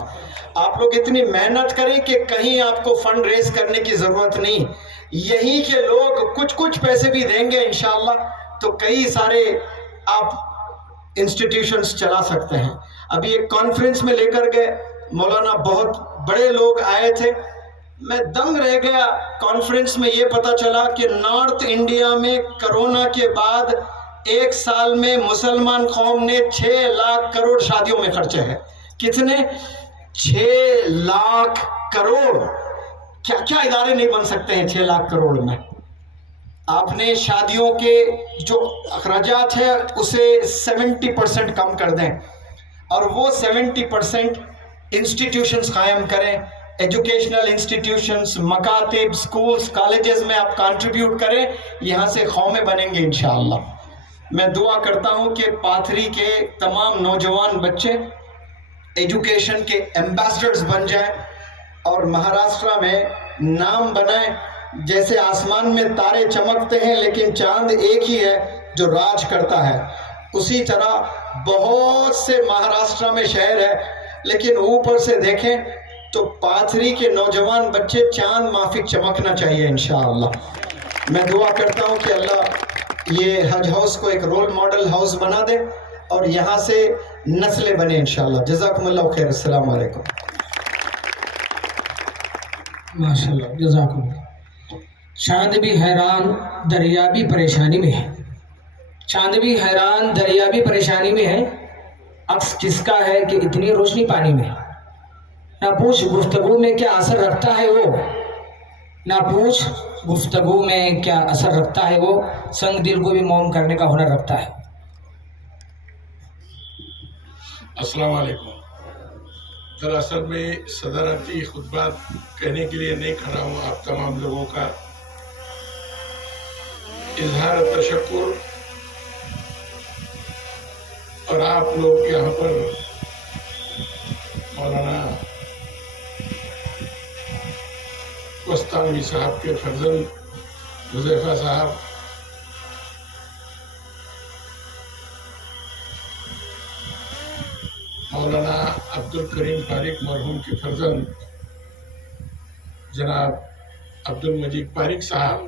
آپ لوگ اتنی محنت کریں کہ کہیں آپ کو فنڈ ریز کرنے کی ضرورت نہیں، یہی کے لوگ کچھ کچھ پیسے بھی دیں گے انشاءاللہ، تو کئی سارے آپ انسٹیٹیوشنز چلا سکتے ہیں۔ ابھی ایک کانفرنس میں لے کر گئے مولانا، بہت بڑے لوگ آئے تھے، میں دنگ رہ گیا۔ کانفرنس میں یہ پتا چلا کہ نارتھ انڈیا میں کرونا کے بعد 1 سال میں مسلمان قوم نے 6 لاکھ کروڑ شادیوں میں خرچے ہیں۔ کتنے؟ 6 لاکھ کروڑ۔ کیا کیا ادارے نہیں بن سکتے ہیں 6 لاکھ کروڑ میں؟ آپ نے شادیوں کے جو اخراجات ہیں اسے 70% کم کر دیں، اور وہ 70% انسٹیٹیوشنز قائم کریں، ایجوکیشنل انسٹیٹیوشنز، مکاتب، سکولز، کالجز میں آپ کنٹریبیوٹ کریں، یہاں سے قومیں بنیں گے انشاءاللہ۔ میں دعا کرتا ہوں کہ پاتھری کے تمام نوجوان بچے ایجوکیشن کے ایمبیسڈرز بن جائیں اور مہاراشٹرا میں نام بنائیں۔ جیسے آسمان میں تارے چمکتے ہیں لیکن چاند ایک ہی ہے جو راج کرتا ہے، اسی طرح بہت سے مہاراشٹرا میں شہر ہے لیکن اوپر سے دیکھیں تو پاتھری کے نوجوان بچے چاند مافک چمکنا چاہیے انشاءاللہ۔ میں دعا کرتا ہوں کہ اللہ یہ حج ہاؤس کو ایک رول ماڈل ہاؤس بنا دے اور یہاں سے نسلیں بنے انشاءاللہ۔ جزاکم اللہ خیر، السلام علیکم۔ ماشاءاللہ، جزاکم اللہ۔ چاند بھی حیران دریا بھی پریشانی میں ہے، چاند بھی حیران دریا بھی پریشانی میں ہے، عکس کس کا ہے کہ اتنی روشنی پانی میں ہے۔ نہ پوچھ گفتگو میں کیا اثر رکھتا ہے وہ، نہ پوچھ گفتگو میں کیا اثر رکھتا ہے وہ، سنگ دل کو بھی موم کرنے کا ہنر رکھتا ہے۔ السلام علیکم۔ دراصل میں صدارتی خطبات کہنے کے لیے نہیں کھڑا ہوں، آپ تمام لوگوں کا اظہار تشکر، اور آپ لوگ یہاں پر مولانا کوستانوی صاحب کے فرزند حذیفہ صاحب، مولانا عبدالکریم پاریک مرحوم کے فرزند جناب عبدالمجید پاریک صاحب،